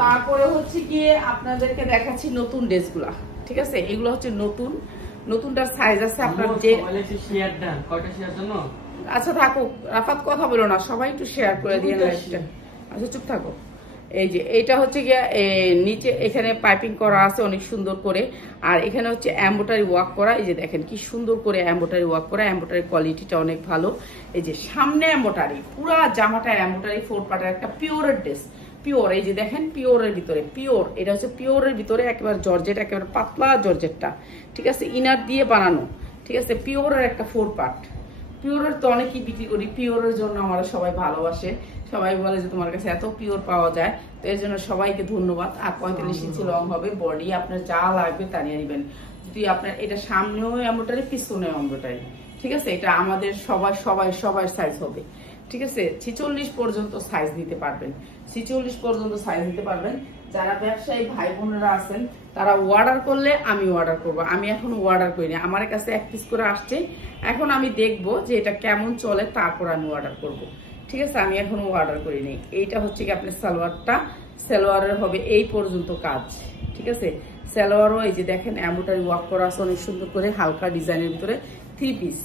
তারপরে হচ্ছে গিয়ে আপনাদেরকে দেখাচ্ছি নতুন ড্রেসগুলা। ঠিক আছে, এগুলো হচ্ছে নতুন, নতুনটার সাইজ আছে আপনার যে। আচ্ছা থাকুক রাফাত, কথা বলো না, সবাই একটু শেয়ার করে দিয়ে লাইভটা। আচ্ছা চুপ থাকো। এই যে এইটা হচ্ছে গিয়ে নিচে এখানে পাইপিং করা আছে অনেক সুন্দর করে, আর এখানে হচ্ছে এমব্রয়ডারি ওয়ার্ক করা। এই যে দেখেন কি সুন্দর করে এমব্রয়ডারি ওয়ার্ক করা, এমব্রয়ডারি কোয়ালিটিটা অনেক ভালো। এই যে সামনে এমব্রয়ডারি, পুরা জামাটা এমব্রয়ডারি, 4 পার্টের একটা পিওরের ড্রেস, পিওর। এই যে দেখেন পিওরের ভিতরে, পিওর, এটা হচ্ছে পিওরের ভিতরে একেবারে জর্জেট, একেবারে পাতলা জর্জেটটা। ঠিক আছে, ইনার দিয়ে বানানো। ঠিক আছে, পিওরের একটা 4 পার্ট। পিওরের তো অনেকেই বিক্রি করি, পিওরের জন্য আমরা সবাই ভালোবাসে, সবাই বলে যে তোমার কাছে এত পিওর পাওয়া যায়, তো এর জন্য সবাইকে ধন্যবাদ। আর 45 ইঞ্চি লং হবে বডি, আপনার যা লাগবে তা নিয়ে নেবেন। যদি আপনার এটা সামনেও এমব্রয়ডারি, পিছনেও এমব্রয়ডারি। ঠিক আছে, এটা আমাদের সবার সাইজ হবে। ঠিক আছে, 46 পর্যন্ত সাইজ নিতে পারবেন, 46 পর্যন্ত সাইজ নিতে পারবেন। যারা ব্যবসায়ী ভাই বোনেরা আছেন তারা অর্ডার করলে আমি অর্ডার করব। আমি এখন অর্ডার করিনি, আমার কাছে 1 পিস করে আসছে, এখন আমি দেখবো যে এটা কেমন চলে, তারপর আমি অর্ডার করব। ঠিক আছে, আমি এখনো অর্ডার করিনি। এইটা হচ্ছে কি আপনার সালোয়ারটা, সালোয়ারের হবে এই পর্যন্ত কাজ। ঠিক আছে, সালোয়ারও এই যে দেখেন এমব্রয়ডারি ওয়ার্ক করা আছে অনেক সুন্দর করে, হালকা ডিজাইনের ভিতরে। 3 পিস,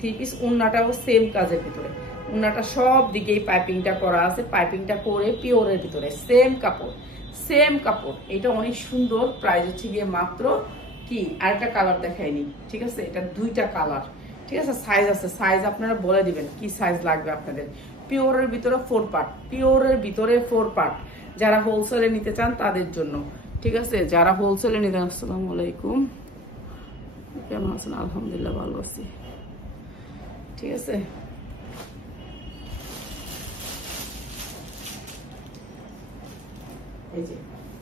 3 পিস। ওড়নাটাও সেম কাজের ভিতরে, ওড়নাটা সব দিকেই পাইপিংটা করা আছে, পাইপিংটা করে পিওরের ভিতরে, সেম কাপড়, সেম কাপড়। এটা অনেক সুন্দর। প্রাইস হচ্ছে গিয়ে মাত্র কি, আরেকটা কালার দেখায়নি। ঠিক আছে, এটা 2টা কালার। ঠিক আছে, সাইজ আছে, সাইজ আপনারা বলে দিবেন কি সাইজ লাগবে আপনাদের। পিওরের ভিতরে 4 পার্ট, পিওরের ভিতরে 4 পার্ট। যারা হোলসেলে নিতে চান তাদের জন্য। ঠিক আছে, যারা হোলসেলে নিতে। আসসালামু আলাইকুম, কেমন আছেন? আলহামদুলিল্লাহ ভালো আছি। ঠিক আছে, এই যে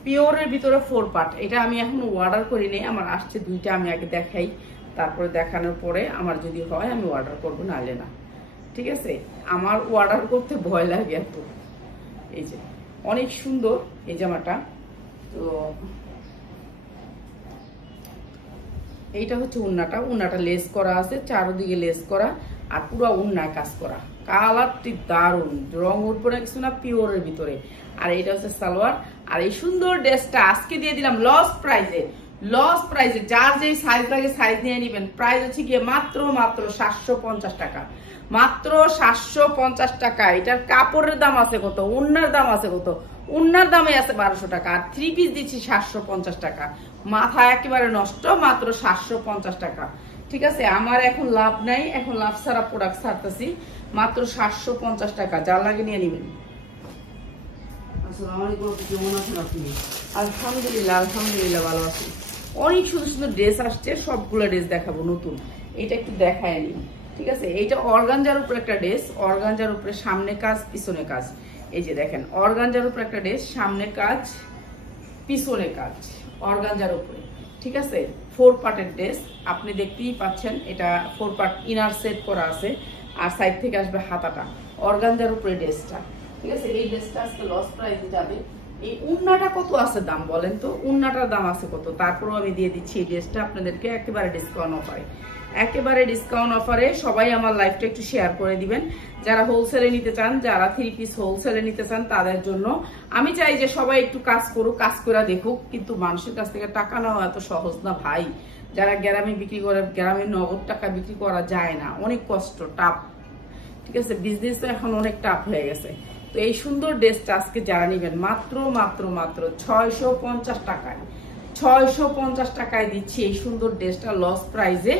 পিওরের ভিতরে 4 পার্ট। এটা আমি এখন অর্ডার করিনি, আমার আসছে 2টা, আমি আগে দেখাই, তারপরে দেখানোর পরে আমার যদি হয় আমি অর্ডার করবো, নাহলে না। ঠিক আছে, আমার অর্ডার করতে ভয় লাগে এত। এই যে অনেক সুন্দর এই জামাটা। তো এইটা হচ্ছে ওড়নাটা, ওড়নাটা লেস করা আছে, চারদিকে লেস করা, আর পুরো ওড়নায় কাজ করা। কালারটি দারুণ, রং উঠবো না কিছু না, পিওরের ভিতরে। আর এটা হচ্ছে সালোয়ার। আর এই সুন্দর ড্রেসটা আজকে দিয়ে দিলাম লস প্রাইজে, লস প্রাইজে। যার যেই সাইজ লাগে সাইজ নিয়ে নেবেন। প্রাইস হচ্ছে গিয়ে মাত্র 750 টাকা, মাত্র 750 টাকা। এটার কাপড়ের দাম আছে কত, ওড়নার দাম আছে কত, ওড়নার দামে আছে 1200 টাকা। আর 3 পিস দিচ্ছি 750 টাকা। মাথা একেবারে নষ্ট, মাত্র 750 টাকা। ঠিক আছে, আমার এখন লাভ নাই, এখন লাভ ছাড়া প্রোডাক্ট ছাড়তেছি, মাত্র 750 টাকা। যার লাগে নিয়ে নেবেন। আলহামদুলিল্লাহ, আলহামদুলিল্লাহ ভালো আছি। অনেক সুন্দর সুন্দর ড্রেস আসছে, সবগুলো ড্রেস দেখাবো নতুন। এটা একটু দেখায় নি। ঠিক আছে, এইটা অর্গানজার উপরে একটা ড্রেস, অর্গানজার উপরে সামনে কাজ পিছনে কাজ। এই যে দেখেন অর্গানজার উপরে একটা ড্রেস, সামনে কাজ পিছনে কাজ, অর্গানজার উপরে। ঠিক আছে, 4 পার্টের ড্রেস, আপনি দেখতেই পাচ্ছেন। এটা 4 পার্ট ইনার সেট করা আছে, আর সাইড থেকে আসবে হাতাটা, অর্গানজার উপরে ড্রেসটা। ঠিক আছে, এই ড্রেসটা আজকে লস প্রাইসে যাবে। এই উন্নাটা কত আছে দাম বলেন তো, উন্নাটার দাম আছে কত? তারপরেও আমি দিয়ে দিচ্ছি এই ড্রেসটা আপনাদেরকে একেবারে ডিসকাউন্ট অফারে, একেবারে ডিসকাউন্ট অফারে। সবাই আমার লাইভটা একটু শেয়ার করে দিবেন। যারা হোলসেলে নিতে চান, যারা 3 পিস হোলসেলে নিতে চান তাদের জন্য। আমি চাই যে সবাই একটু কাজ করুক, কাজ করে দেখুক, কিন্তু মানুষের কাছ থেকে টাকা নেওয়া এত সহজ না ভাই। যারা গ্রামে বিক্রি করে, গ্রামে নগদ টাকা বিক্রি করা যায় না, অনেক কষ্ট, টাফ। ঠিক আছে, বিজনেস তো এখন অনেক টাফ হয়ে গেছে। তো এই সুন্দর ড্রেসটা আজকে যারা নিবেন মাত্র মাত্র মাত্র 650 টাকায়, 650 টাকায় দিচ্ছি এই সুন্দর ড্রেসটা লস প্রাইজে।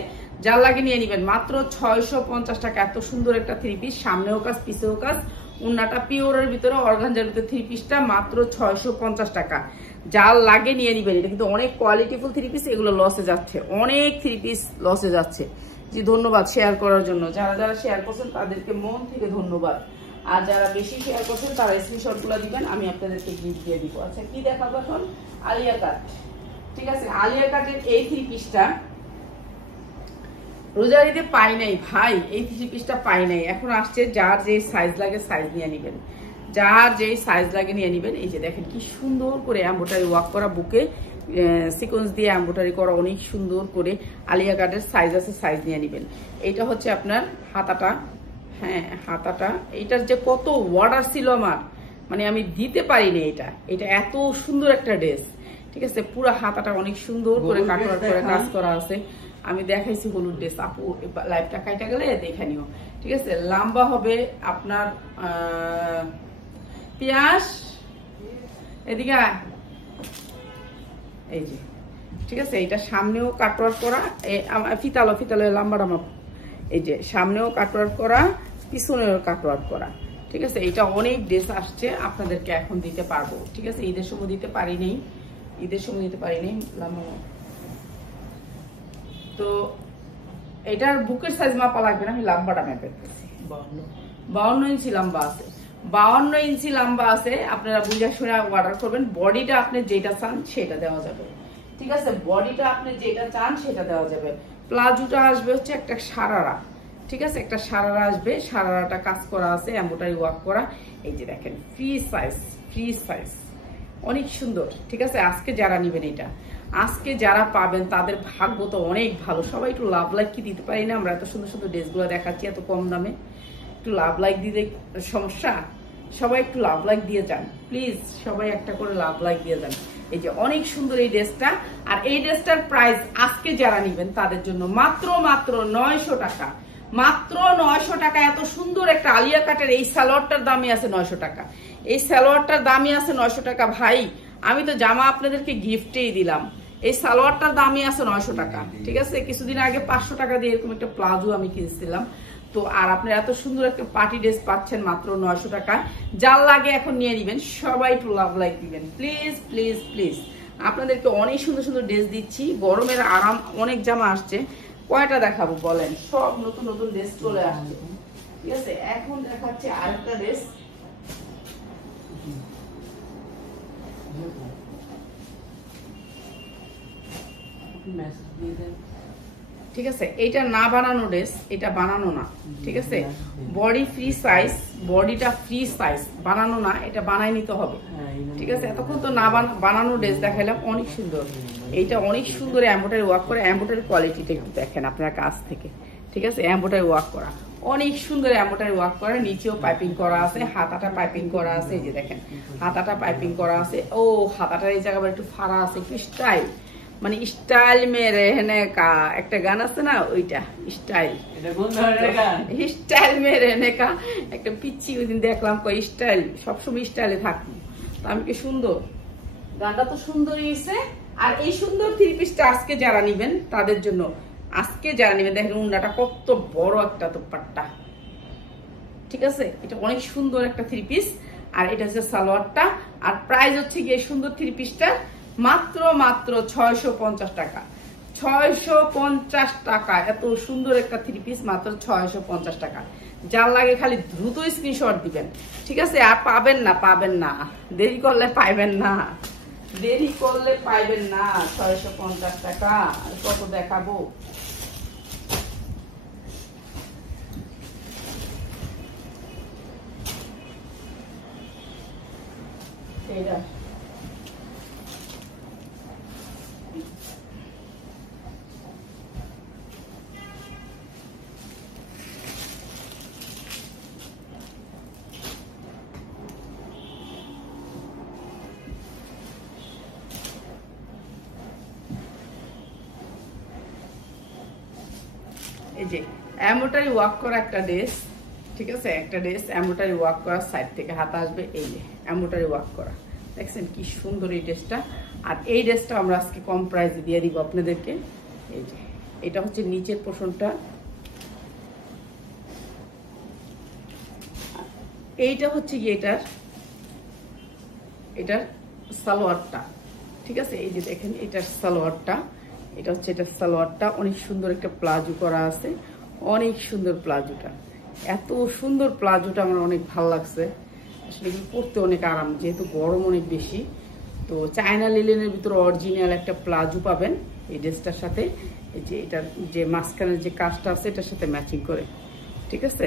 যার লাগে নিয়ে নিবেন মাত্র 650 টাকা। এত সুন্দর একটা থ্রি পিস, সামনেও কাজ পিছেও কাজ, উন্নাটা পিওরের ভিতরে অর্গানজার ভিতরে থ্রি পিসটা মাত্র 650 টাকা। যার লাগে নিয়ে নিবেন। এটা কিন্তু অনেক কোয়ালিটিফুল থ্রি পিস, এগুলো লসে যাচ্ছে, অনেক থ্রি পিস লসে যাচ্ছে। জি ধন্যবাদ শেয়ার করার জন্য, যারা যারা শেয়ার করছেন তাদেরকে মন থেকে ধন্যবাদ। আর যারা বেশি শেয়ার করছেন তারা স্ক্রিনশট গুলো দিবেন, আমি আপনাদেরকে গিফট দিয়ে দিব। আচ্ছা কি দেখাবো এখন? আলিয়া কাট। ঠিক আছে, আলিয়া কাটের এই থ্রি পিসটা রোজার ঈদে পাই নাই ভাই, এই থ্রি পিসটা পাই নাই, এখন আসছে। যার যে সাইজ লাগে সাইজ নিয়ে নিবেন, যার যে সাইজ লাগে নিয়ে নিবেন। এই যে দেখেন কি সুন্দর করে এমব্রয়ডারি ওয়ার্ক করা, বুকে সিকোয়েন্স দিয়ে এমব্রয়ডারি করা, অনেক সুন্দর করে। আলিয়া কাটের সাইজ আছে, সাইজ নিয়ে নিবেন। এইটা হচ্ছে আপনার হাতাটা। হ্যাঁ হাতাটা, এইটার যে কত অর্ডার ছিল আমার, মানে আমি দিতে পারিনি। এটা এত সুন্দর একটা ড্রেস। ঠিক আছে, পুরো হাতাটা অনেক সুন্দর করে কাটওয়ার্ক করে কাজ করা আছে। আমি দেখাইছি হলুদ ড্রেস, আপু লাইভটা কাইটা গেলে দেখে নিও। ঠিক আছে, লম্বা হবে আপনার পিয়াস এদিকে, এই যে ঠিক আছে। এটা সামনেও কাটওয়ার্ক করা, ফিতালো লম্বাটা মাপ। এই যে সামনেও কাটওয়ার্ক করা, পিছনেও কাটওয়ার্ক করা। ঠিক আছে, এটা অনেক ড্রেস আসছে, আপনাদেরকে এখন দিতে পারবো। ঠিক আছে, ঈদের সময় দিতে পারিনি, লম্বা। তো এটার বুকের সাইজ মাপা লাগবে না, আমি লম্বাটা মেপে দিচ্ছি। 52 ইঞ্চি লম্বা আছে, 52 ইঞ্চি লম্বা আছে। আপনারা বুঝে শুনে অর্ডার করবেন। বডিটা আপনি যেটা চান সেটা দেওয়া যাবে। ঠিক আছে, বডিটা আপনি যেটা চান সেটা দেওয়া যাবে। প্লাজোটা আসবে হচ্ছে একটা সারারা। ঠিক আছে, একটা সারারা আসবে, সারারাটা কাজ করা আছে, এমব্রয়ডারি ওয়ার্ক করা। এই যে দেখেন ফ্রি সাইজ, অনেক সুন্দর। ঠিক আছে, আজকে যারা নিবেন, এটা আজকে যারা পাবেন তাদের ভাগ্য তো অনেক ভালো। সবাই একটু লাভ লাইক কি দিতে পারি না আমরা? এত সুন্দর সুন্দর ড্রেসগুলো দেখাচ্ছি এত কম দামে, একটু লাভ লাইক দিতে সমস্যা? সবাই একটু লাভ লাইক দিয়ে যান প্লিজ, সবাই একটা করে লাভ লাইক দিয়ে যান। এই যে অনেক সুন্দর এই ড্রেসটা, আর এই ড্রেসটার প্রাইস আজকে যারা নিবেন তাদের জন্য মাত্র 900 টাকা, মাত্র 900 টাকা। এত সুন্দর একটা আলিয়া কাটের এই সালোয়ারটার দামই আছে 900 টাকা, এই সালোয়ারটার দামই আছে 900 টাকা। ভাই আমি তো জামা আপনাদেরকে গিফটেই দিলাম, এই সালোয়ারটার দামই আছে 900 টাকা। ঠিক আছে, কিছুদিন আগে 500 টাকা দিয়ে এরকম একটা প্লাজো আমি কিনছিলাম। তো আর আপনারা এত সুন্দর একটা পার্টি ড্রেস পাচ্ছেন মাত্র 900 টাকা। যার লাগে এখন নিয়ে নিবেন, সবাই একটু লাভ লাইক দিবেন প্লিজ প্লিজ প্লিজ। আপনাদেরকে অনেক সুন্দর সুন্দর ড্রেস দিচ্ছি, গরমের আরাম অনেক জামা আসছে। কয়টা দেখাবো বলেন? সব নতুন নতুন ড্রেস চলে আসছে। ঠিক আছে, এখন দেখাচ্ছে আরেকটা ড্রেস। ঠিক আছে, এটা না বানানো ড্রেস, এটা বানানো না। ঠিক আছে, বডি ফ্রি সাইজ, বডিটা ফ্রি সাইজ, বানানো না, এটা বানাই নিতে হবে। ঠিক আছে, এতক্ষণ তো না বানানো ড্রেস দেখাইলাম, অনেক সুন্দর। এইটা অনেক সুন্দর এমব্রয়ডারি ওয়ার্ক করে, এমব্রয়ডারি কোয়ালিটিটা একটু দেখেন আপনারা কাছ থেকে। ঠিক আছে, এমব্রয়ডারি ওয়ার্ক করা, অনেক সুন্দর এমব্রয়ডারি ওয়ার্ক করা, নিচেও পাইপিং করা আছে, হাতাটা পাইপিং করা আছে। এই যে দেখেন হাতাটা পাইপিং করা আছে। ও হাতাটার এই জায়গা একটু ফাড়া আছে, একটু স্টাইল, মানে স্টাইল মেরে হেনে কা একটা গান আছে না, ওইটা স্টাইল, স্টাইল মেরে হেনে কা একটা পিচ্ছি ওই দিন দেখলাম, কই স্টাইল, সবসময় স্টাইলে থাকি। আমি কি সুন্দর, গানটা তো সুন্দরই হয়েছে। আর এই সুন্দর থ্রি পিসটা আজকে যারা নিবেন তাদের জন্য, আজকে যারা নিবেন দেখেন উন্নাটা কত বড় একটা দোপাট্টা। ঠিক আছে, এটা অনেক সুন্দর একটা থ্রি পিস। আর এটা হচ্ছে সালোয়ারটা, আর প্রাইস হচ্ছে গিয়ে সুন্দর থ্রি পিসটা মাত্র 650 টাকা, 650 টাকা। এত সুন্দর একটা থ্রি পিস মাত্র 650 টাকা। যার লাগে খালি দ্রুত স্ক্রিনশট দিবেন। ঠিক আছে, আর পাবেন না, দেরি করলে পাইবেন না, 650 টাকা। আর কত দেখাবো? এইটা এই যে এমব্রয়ডারি ওয়ার্ক করা একটা ড্রেস। ঠিক আছে, একটা ড্রেস এমব্রয়ডারি ওয়ার্ক করা, সাইড থেকে হাতা আসবে, এই যে এমব্রয়ডারি ওয়ার্ক করা, দেখছেন কি সুন্দর এই ড্রেসটা। আর এই ড্রেসটা আমরা আজকে কম প্রাইসে দিয়ে দিব আপনাদেরকে। এই যে এটা হচ্ছে নিচের পোর্শনটা, এইটা হচ্ছে কি এটার সালোয়ারটা। ঠিক আছে, এই যে দেখেন এটার সালোয়ারটা, এটা হচ্ছে এটার সালোয়ারটা। অনেক সুন্দর একটা প্লাজো করা আছে, অনেক সুন্দর প্লাজোটা, এত সুন্দর প্লাজোটা আমার অনেক ভালো লাগছে। আসলে এগুলো পরতে অনেক আরাম, যেহেতু গরম অনেক বেশি। তো চায়না লিলেনের ভিতরে অরিজিনাল একটা প্লাজো পাবেন এই ড্রেসটার সাথে। এই যে এটার যে মাঝখানের যে কাজটা আছে এটার সাথে ম্যাচিং করে। ঠিক আছে,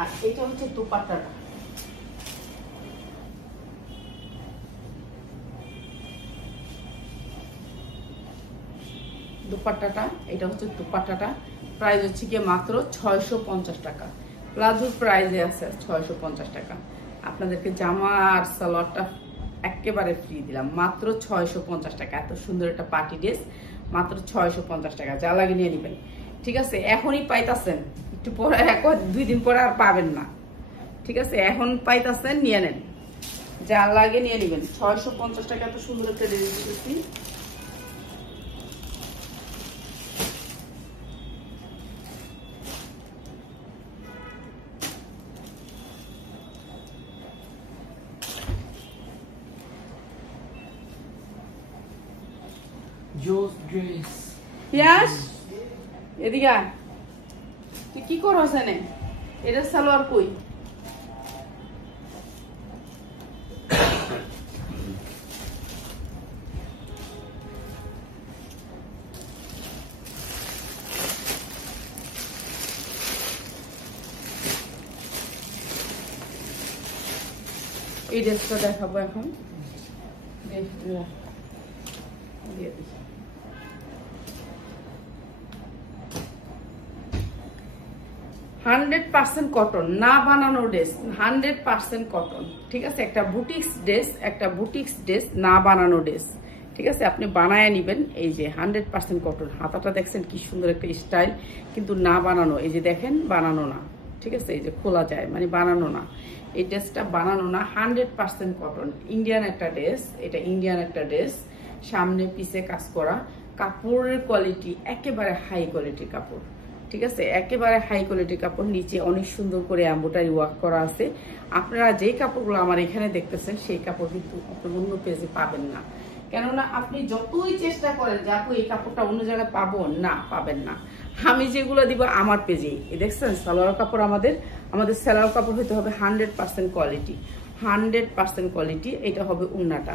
আর এটা হচ্ছে দুপাট্টাটা। দুপাট্টাটা, এটা হচ্ছে দুপাট্টাটা। প্রাইস হচ্ছে গিয়ে মাত্র 650 টাকা। প্লাজোর প্রাইসে আছে 650 টাকা। আপনাদেরকে জামা আর সালোয়ারটা একেবারে ফ্রি দিলাম, মাত্র 650 টাকা। এত সুন্দর একটা পার্টি ড্রেস মাত্র 650 টাকা, যা লাগে নিয়ে নেবেন। ঠিক আছে, এখনই পাইতাছেন, একটু পরে 1-2 দিন পরে আর পাবেন না। ঠিক আছে, এখন পাইতাছেন, নিয়ে নেন, যা লাগে নিয়ে নেবেন। 650 টাকা এত সুন্দর একটা ড্রেস দিতেছি। এদিকে তুই কি করছ এনে? এটা সালোয়ার কই? এই ড্রেসটা দেখাবো এখন। 100% কটন, না বানানো ড্রেস, 100% কটন। ঠিক আছে, একটা বুটিক্স ড্রেস, না বানানো ড্রেস। ঠিক আছে, আপনি বানায় নিবেন। এই যে 100% কটন, হাতাটা দেখছেন কি সুন্দর একটা স্টাইল, কিন্তু না বানানো। এই যে দেখেন, বানানো না। ঠিক আছে, এই যে খোলা যায়, মানে বানানো না। এই ড্রেসটা বানানো না, 100% কটন। ইন্ডিয়ান একটা ড্রেস, এটা ইন্ডিয়ান একটা ড্রেস, সামনে পিছে কাজ করা। কাপড়ের কোয়ালিটি একেবারে হাই কোয়ালিটির কাপড়। ঠিক আছে, একেবারে হাই কোয়ালিটির কাপড়। নিচে অনেক সুন্দর করে এমব্রয়ডারি ওয়ার্ক করা আছে। আপনারা যে কাপড়গুলো আমার এখানে দেখতেছেন সেই কাপড় কিন্তু আপনি অন্য পেজে পাবেন না। কেননা আপনি যতই চেষ্টা করেন যে আপু এই কাপড়টা অন্য জায়গায় পাবো না, পাবেন না। আমি যেগুলো দিব আমার পেজেই। দেখছেন সালোয়ার কাপড়, আমাদের সালোয়ার কাপড় হইতে হবে 100% কোয়ালিটি, 100% কোয়ালিটি। এটা হবে উন্নাটা,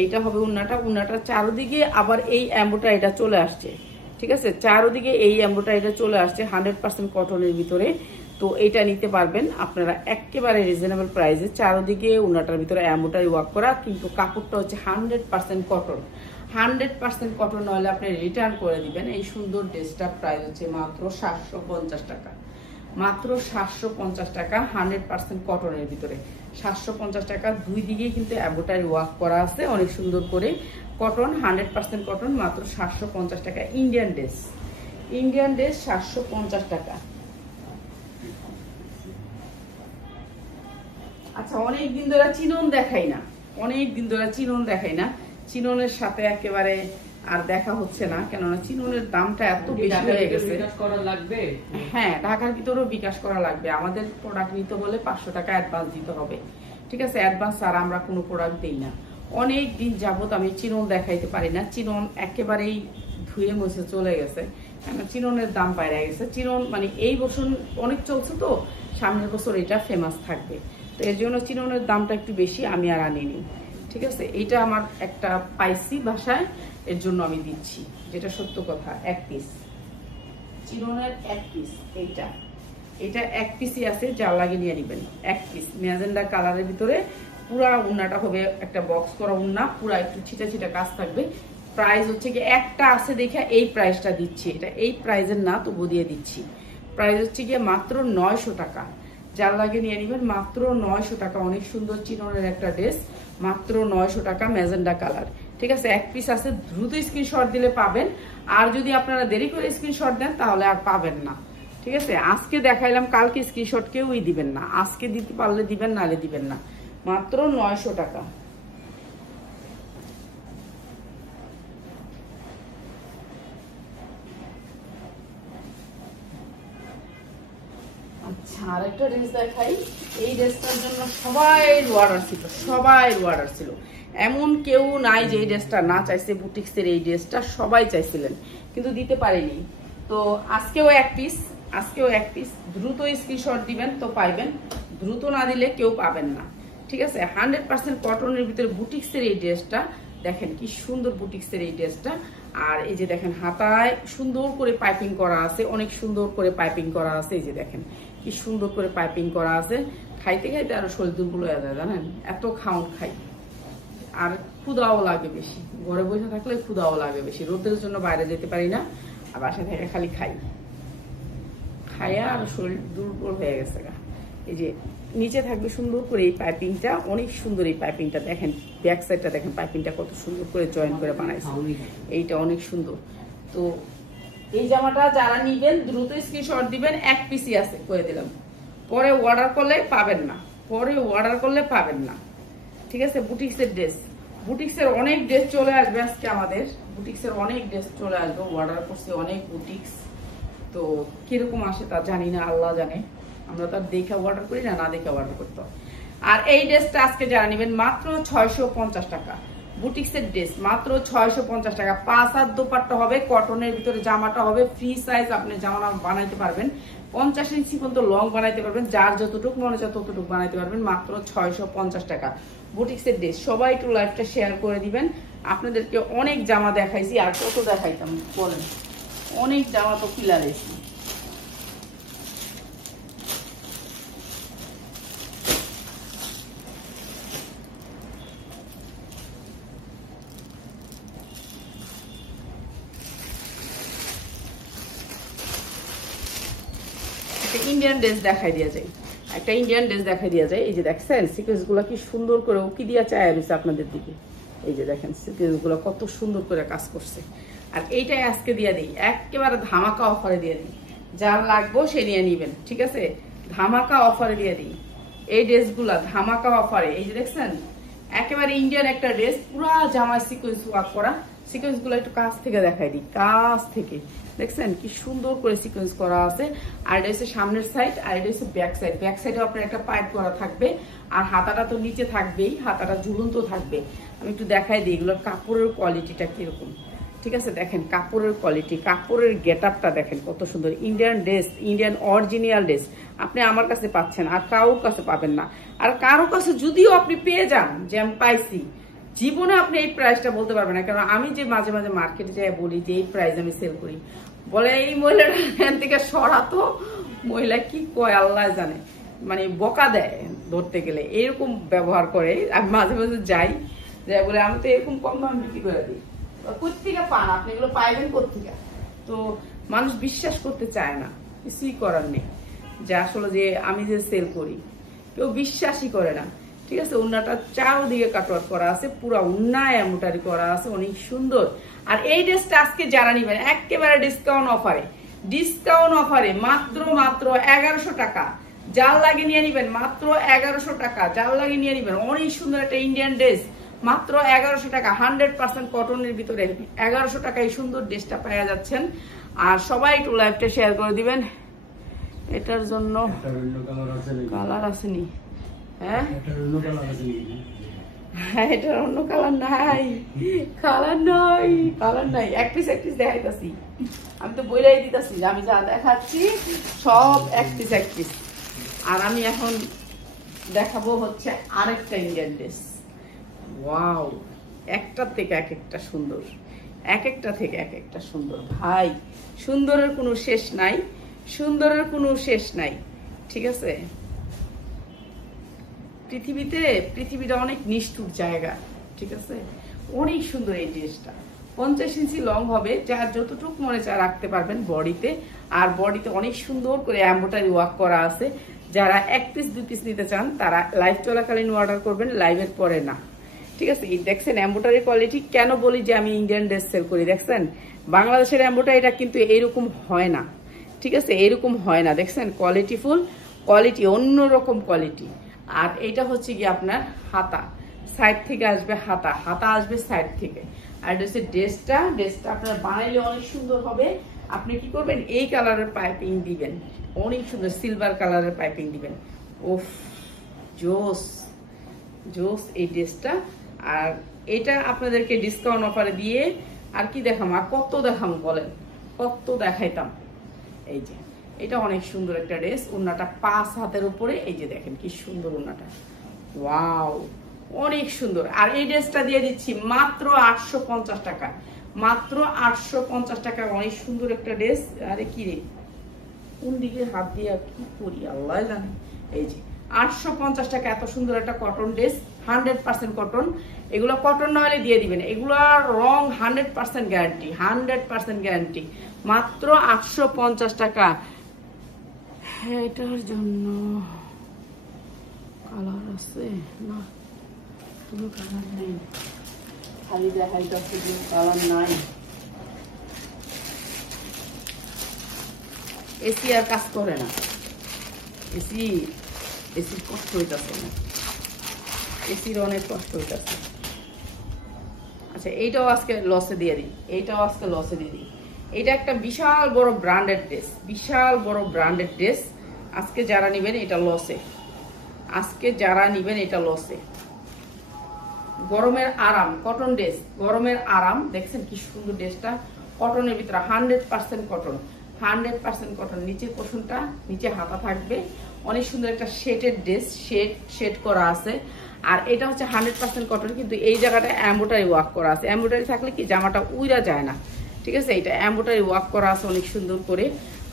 এইটা হবে উন্নাটা। উন্নাটার চারদিকে আবার এই এমব্রয়ডারিটা চলে আসছে। ঠিক আছে, চারদিকে এই এমব্রয়ডারিটা চলে আসছে 100% কটনের ভিতরে। তো এটা নিতে পারবেন আপনারা একেবারে রিজনেবল প্রাইসে। চারদিকে উন্নাটার ভিতরে এমব্রয়ডারি ওয়ার্ক করা, কিন্তু কাপড়টা হচ্ছে 100% কটন। 100% কটন হলে আপনি রিটার্ন করে দিবেন। এই সুন্দর ড্রেসটা প্রাইস হচ্ছে মাত্র 750 টাকা, মাত্র 750 টাকা। 100% কটনের ভিতরে 750 টাকা। দুই দিকেই কিন্তু এমব্রয়ডারি ওয়ার্ক করা আছে অনেক সুন্দর করে। কটন, 100% কটন, মাত্র 750 টাকা। ইন্ডিয়ান ড্রেস 750 টাকা। আচ্ছা, অনেকদিন ধরে চিনন দেখাই না, চিননের সাথে একেবারে আর দেখা হচ্ছে না, কেননা চিননের দামটা এত বেশি হয়ে গেছে। হ্যাঁ, ঢাকার ভিতরেও বিকাশ করা লাগবে। আমাদের প্রোডাক্ট নিতে হলে 500 টাকা অ্যাডভান্স দিতে হবে। ঠিক আছে, অ্যাডভান্স আর আমরা কোনো প্রোডাক্ট দিই না। অনেক দিন যাবত আমি চিনন দেখাইতে পারি না। চিনন একেবারেই ধুয়ে মুছে চলে গেছে, কেন চিননের দাম বাইরে গেছে। চিনন মানে এই বছর অনেক চলছে, তো সামনের বছর এটা ফেমাস থাকবে। তো এর জন্য চিননের দামটা একটু বেশি, আমি আর আনিনি। ঠিক আছে, এইটা আমার একটা পাইছি বাসায়, এর জন্য আমি দিচ্ছি, যেটা সত্য কথা। 1 পিস চিননের 1 পিস, এটা 1 পিসই আছে, যা লাগে নিয়ে নেবেন। 1 পিস ম্যাজেন্ডা কালারের ভিতরে, পুরা উন্নাটা হবে একটা বক্স করা উন্না, পুরা একটু ছিটা ছিটা কাজ থাকবে। প্রাইস হচ্ছে কি একটা আছে দেখে এই প্রাইসটা দিচ্ছি, এটা এই প্রাইসের না, তবু দিয়ে দিচ্ছি। প্রাইস হচ্ছে গিয়ে মাত্র 900 টাকা, যার লাগে নিয়ে নেবেন। মাত্র 900 টাকা। অনেক সুন্দর চিননের একটা ড্রেস, মাত্র 900 টাকা, ম্যাজেন্ডা কালার। ঠিক আছে, 1 পিস আছে, দ্রুত স্ক্রিনশট দিলে পাবেন। আর যদি আপনারা দেরি করে স্ক্রিনশট দেন তাহলে আর পাবেন না। ঠিক আছে, আজকে দেখাইলাম, কালকে স্ক্রিনশট কেউই দিবেন না, আজকে দিতে পারলে দিবেন, নালে দিবেন না। মাত্র 900 টাকা। আচ্ছা, আরেকটা ড্রেস দেখাই। এই ড্রেসটার জন্য সবাই অর্ডার ছিল, এমন কেউ নাই যে এই ড্রেসটা না চাইছে। বুটিক্সের এই ড্রেসটা সবাই চাইছিলেন, কিন্তু দিতে পারিনি। তো আজকেও এক পিস, দ্রুত স্ক্রিনশট দিবেন তো পাইবেন, দ্রুত না দিলে কেউ পাবেন না। ঠিক আছে, 100% কটনের ভিতরে বুটিক্সের এই ড্রেসটা দেখেন কি সুন্দর, বুটিক্সের এই ড্রেসটা। আর এই যে দেখেন হাতায় সুন্দর করে পাইপিং করা আছে, অনেক সুন্দর করে পাইপিং করা আছে। এই যে দেখেন কি সুন্দর করে পাইপিং করা আছে। খাইতে খাইতে আরো শরীর দুর্বল হয়ে যায়, জানেন, এত খাউন খাই। আর ক্ষুদাও লাগে বেশি, ঘরে বসে থাকলে ক্ষুদাও লাগে বেশি। রোদের জন্য বাইরে যেতে পারি না, আর বাসা থেকে খালি খাইয়া আর শরীর দুর্বল হয়ে গেছে গা। এই যে নিচে থাকবে সুন্দর করে এই পাইপিংটা, অনেক সুন্দর এই পাইপিংটা। দেখেন ব্যাক সাইডটা দেখেন, পাইপিংটা কত সুন্দর করে জয়েন করে বানাইছে, এইটা অনেক সুন্দর। তো এই জামাটা যারা নিবেন দ্রুত স্ক্রিনশট দিবেন, এক পিসই আছে করে দিলাম, পরে অর্ডার করলে পাবেন না। ঠিক আছে, বুটিক্সের ড্রেস, বুটিক্সের অনেক ড্রেস চলে আসবে আজকে আমাদের, বুটিক্সের অনেক ড্রেস চলে আসবে, অর্ডার করছে অনেক বুটিক্স। তো কিরকম আসে তা জানি না, আল্লাহ জানে, আমরা তো আর দেখে অর্ডার করি না, দেখে অর্ডার করতে হয়। আর এই ড্রেসটা আজকে যারা নেবেন মাত্র 650 টাকা, বুটিক্সের ড্রেস মাত্র 650 টাকা। 5 হাত দোপাট্টা হবে, কটনের ভিতরে জামাটা হবে ফ্রি সাইজ, আপনি জামা বানাইতে পারবেন, 50 ইঞ্চি পর্যন্ত লং বানাইতে পারবেন, যার যতটুকু মনে চায় ততটুকু বানাইতে পারবেন, মাত্র 650 টাকা বুটিক্সের ড্রেস। সবাই একটু লাইভটা শেয়ার করে দিবেন। আপনাদেরকে অনেক জামা দেখাইছি, আর কত দেখাইতাম বলেন, অনেক জামা তো কিলার এসি। ইন্ডিয়ান ড্রেস দেখাই দিয়া যায়, একটা ইন্ডিয়ান ড্রেস দেখাই দিয়া যায়। এই যে দেখছেন সিকোয়েন্স গুলা কি সুন্দর করে উকি দিয়া চায় রয়েছে আপনাদের দিকে। এই যে দেখেন সিকোয়েন্স গুলা কত সুন্দর করে কাজ করছে। আর এইটাই আজকে দিয়ে দিই, একেবারে ধামাকা অফারে দিয়ে দিই, যার লাগবো সে নিয়ে নিবেন। ঠিক আছে, ধামাকা অফারে দিয়ে দিই এই ড্রেসগুলা, ধামাকা অফারে। এই যে দেখছেন একেবারে ইন্ডিয়ান একটা ড্রেস, পুরা জামায় সিকোয়েন্স ওয়ার্ক করা। সিকোয়েন্স গুলো একটু কাছ থেকে দেখাই দিই, কাছ থেকে দেখছেন কি সুন্দর করে সিকোয়েন্স করা আছে। আর এটা হচ্ছে সামনের সাইড, আর এটা হচ্ছে ব্যাক সাইড। ব্যাক সাইডে আপনার একটা পাইপ করা থাকবে, আর হাতাটা তো নিচে থাকবেই, হাতাটা ঝুলন্ত থাকবে। আমি একটু দেখাই দিই এগুলোর কাপড়ের কোয়ালিটিটা কিরকম। ঠিক আছে, দেখেন কাপড়ের কোয়ালিটি, কাপড়ের গেট আপটা দেখেন কত সুন্দর। Indian dress, Indian original dress আপনি আমার কাছে পাচ্ছেন, আর কারোর কাছে পাবেন না। আর কারো কাছে যদিও আপনি পেয়ে যান যে আমি পাইছি, জীবনে আপনি এই প্রাইসটা বলতে পারবেন না। কারণ আমি যে মাঝে মাঝে মার্কেটে যাই বলি যে এই প্রাইস আমি সেল করি, বলে এই মহিলাটা এখান থেকে সরাতো, মহিলা কি কয় আল্লাহ জানে, মানে বকা দেয় ধরতে গেলে, এরকম ব্যবহার করে। আমি মাঝে মাঝে যাই বলে আমি তো এরকম কম দাম বিক্রি করে দিই, কোথেকে পান আপনি, এগুলো পাইবেন কোথেকে? তো মানুষ বিশ্বাস করতে চায় না, কিছুই করার নেই, যে আসলে যে আমি যে সেল করি কেউ বিশ্বাসই করে না। ঠিক আছে, উন্নাটা চারদিকে কাটওয়ার্ক করা আছে, পুরো উন্নায় এমব্রয়ডারি করা আছে, অনেক সুন্দর। আর এই ড্রেসটা আজকে যারা নিবেন একেবারে ডিসকাউন্ট অফারে মাত্র 1100 টাকা। যার লাগে নিয়ে নিবেন মাত্র 1100 টাকা, যার লাগে নিয়ে নিবেন। অনেক সুন্দর একটা ইন্ডিয়ান ড্রেস, মাত্র 1100 টাকা, 100% কটনের ভিতরে 1100 টাকা এই সুন্দর ড্রেসটা পাওয়া যাচ্ছেন। আর সবাই একটু লাইভটা শেয়ার করে দিবেন। এটার জন্য কালার আসেনি, হ্যাঁ এটার অন্য কালার নাই, কালার নাই। এক পিস দেখাইতাছি, আমি তো বইলাই দিতেছি যে আমি যা দেখাচ্ছি সব এক পিস। আর আমি এখন দেখাবো হচ্ছে আরেকটা ইন্ডিয়ান ড্রেস। ওয়াও, একটা থেকে এক একটা সুন্দর, এক একটা থেকে এক একটা সুন্দর। ভাই সুন্দরের কোনো শেষ নাই, ঠিক আছে। পৃথিবীটা অনেক নিষ্ঠুর জায়গা, ঠিক আছে। অনেক সুন্দর এই ড্রেসটা, 50 ইঞ্চি লং হবে, যার যতটুকু মনে চায় রাখতে পারবেন বডিতে। আর বডিতে অনেক সুন্দর করে এমব্রয়ডারি ওয়ার্ক করা আছে। যারা 1 পিস 2 পিস নিতে চান তারা লাইভ চলাকালীন অর্ডার করবেন, লাইভের পরে না। ঠিক আছে, দেখছেন এমব্রয়ডারি কোয়ালিটি। কেন বলি যে আমি ইন্ডিয়ান ড্রেস সেল করি, দেখছেন বাংলাদেশের এমব্রয়ডারিটা কিন্তু এইরকম হয় না, ঠিক আছে, এরকম হয় না, দেখছেন কোয়ালিটিফুল, কোয়ালিটি অন্যরকম কোয়ালিটি। আর এটা হচ্ছে কি আপনার হাতা, সাইড থেকে আসবে হাতা, হাতা আসবে সাইড থেকে। আর এটা হচ্ছে ড্রেসটা, ড্রেসটা আপনার বানাইলে অনেক সুন্দর হবে। আপনি কি করবেন, এই কালারের পাইপিং দিবেন, অনেক সুন্দর সিলভার কালারের পাইপিং দিবেন। ওফ, জোস জোস এই ড্রেসটা। আর এটা আপনাদেরকে ডিসকাউন্ট অফারে দিয়ে আর কি দেখাম, আর কত দেখাম বলেন, কত দেখাইতাম। এই যে এটা অনেক সুন্দর একটা ড্রেস, ওড়নাটা 5 হাতের উপরে, এই যে দেখেন কি সুন্দর ওড়নাটা, ওয়াও অনেক সুন্দর। আর এই ড্রেসটা দিয়ে দিচ্ছি মাত্র 850 টাকা, মাত্র 850 টাকা, অনেক সুন্দর একটা ড্রেস। আরে কি রে, কোন দিকে হাত দিয়ে কি করি আল্লাহ জানে। এই যে 850 টাকা, এত সুন্দর একটা কটন ড্রেস, 100% কটন। এগুলো কটন না হলে দিয়ে দিবেন, এগুলো রং 100% গ্যারান্টি, 100% গ্যারান্টি, মাত্র 850 টাকা। হ্যাঁ, এটার জন্য কালার আছে না, কোনো কালার নেই, খালি দেখাইতেছে যে কালার নাই। এসি আর কাজ করে না, এসির কষ্ট হইতেছে না, এসির অনেক কষ্ট হইতেছে। আচ্ছা, এইটাও আজকে লসে দিয়ে দিই, এইটাও আজকে লসে দিয়ে দিই। এটা একটা বিশাল বড় ব্র্যান্ডেড ড্রেস, বিশাল বড় ব্র্যান্ডেড ড্রেস। আজকে যারা নিবেন এটা লসে, আজকে যারা নিবেন এটা লসে। গরমের আরাম, কটন ড্রেস, গরমের আরাম। দেখছেন কি সুন্দর ড্রেসটা, কটনের ভিতরে 100% কটন, 100% কটন। নিচের পোর্শনটা, নিচে হাতা থাকবে, অনেক সুন্দর একটা শেডের ড্রেস, শেড করা আছে। আর এটা হচ্ছে 100% কটন, কিন্তু এই জায়গাটা এমব্রয়ডারি ওয়ার্ক করা আছে। এমব্রয়ডারি থাকলে কি জামাটা উইরা যায় না, ঠিক আছে। এটা এমব্রয়ডারি ওয়ার্ক করা আছে অনেক সুন্দর করে।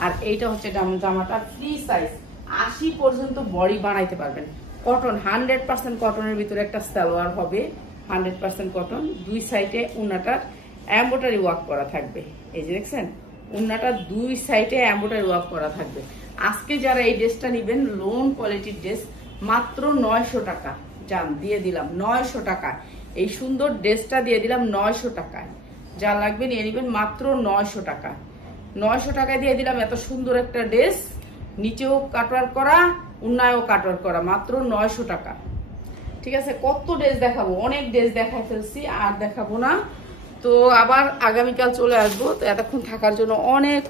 আর এইটা হচ্ছে জামাটা ফ্রি সাইজ, 80 পর্যন্ত বডি বানাইতে পারবেন। কটন, 100% কটনের ভিতরে একটা সালোয়ার হবে, 100% কটন। দুই সাইডে ওড়নাটার এমব্রয়ডারি ওয়ার্ক করা থাকবে, এই যে দেখছেন ওড়নাটা দুই সাইডে এমব্রয়ডারি ওয়ার্ক করা থাকবে। আজকে যারা এই ড্রেসটা নিবেন, লোন কোয়ালিটির ড্রেস, মাত্র 900 টাকা জান দিয়ে দিলাম, 900 টাকা। এই সুন্দর ড্রেসটা দিয়ে দিলাম 900 টাকায়। যা লাগবে নিয়ে নিবেন, মাত্র 900 টাকা, 900 টাকায় দিয়ে দিলাম এত সুন্দর একটা ড্রেস, নিচেও কাটওয়ার্ক করা, ওড়নায়ও কাটওয়ার্ক করা, মাত্র 900 টাকা। ঠিক আছে, কত ড্রেস দেখাবো, অনেক ড্রেস দেখাই ফেলছি, আর দেখাবো না। তো আবার আগামীকাল চলে আসবো। তো এতক্ষণ থাকার জন্য অনেক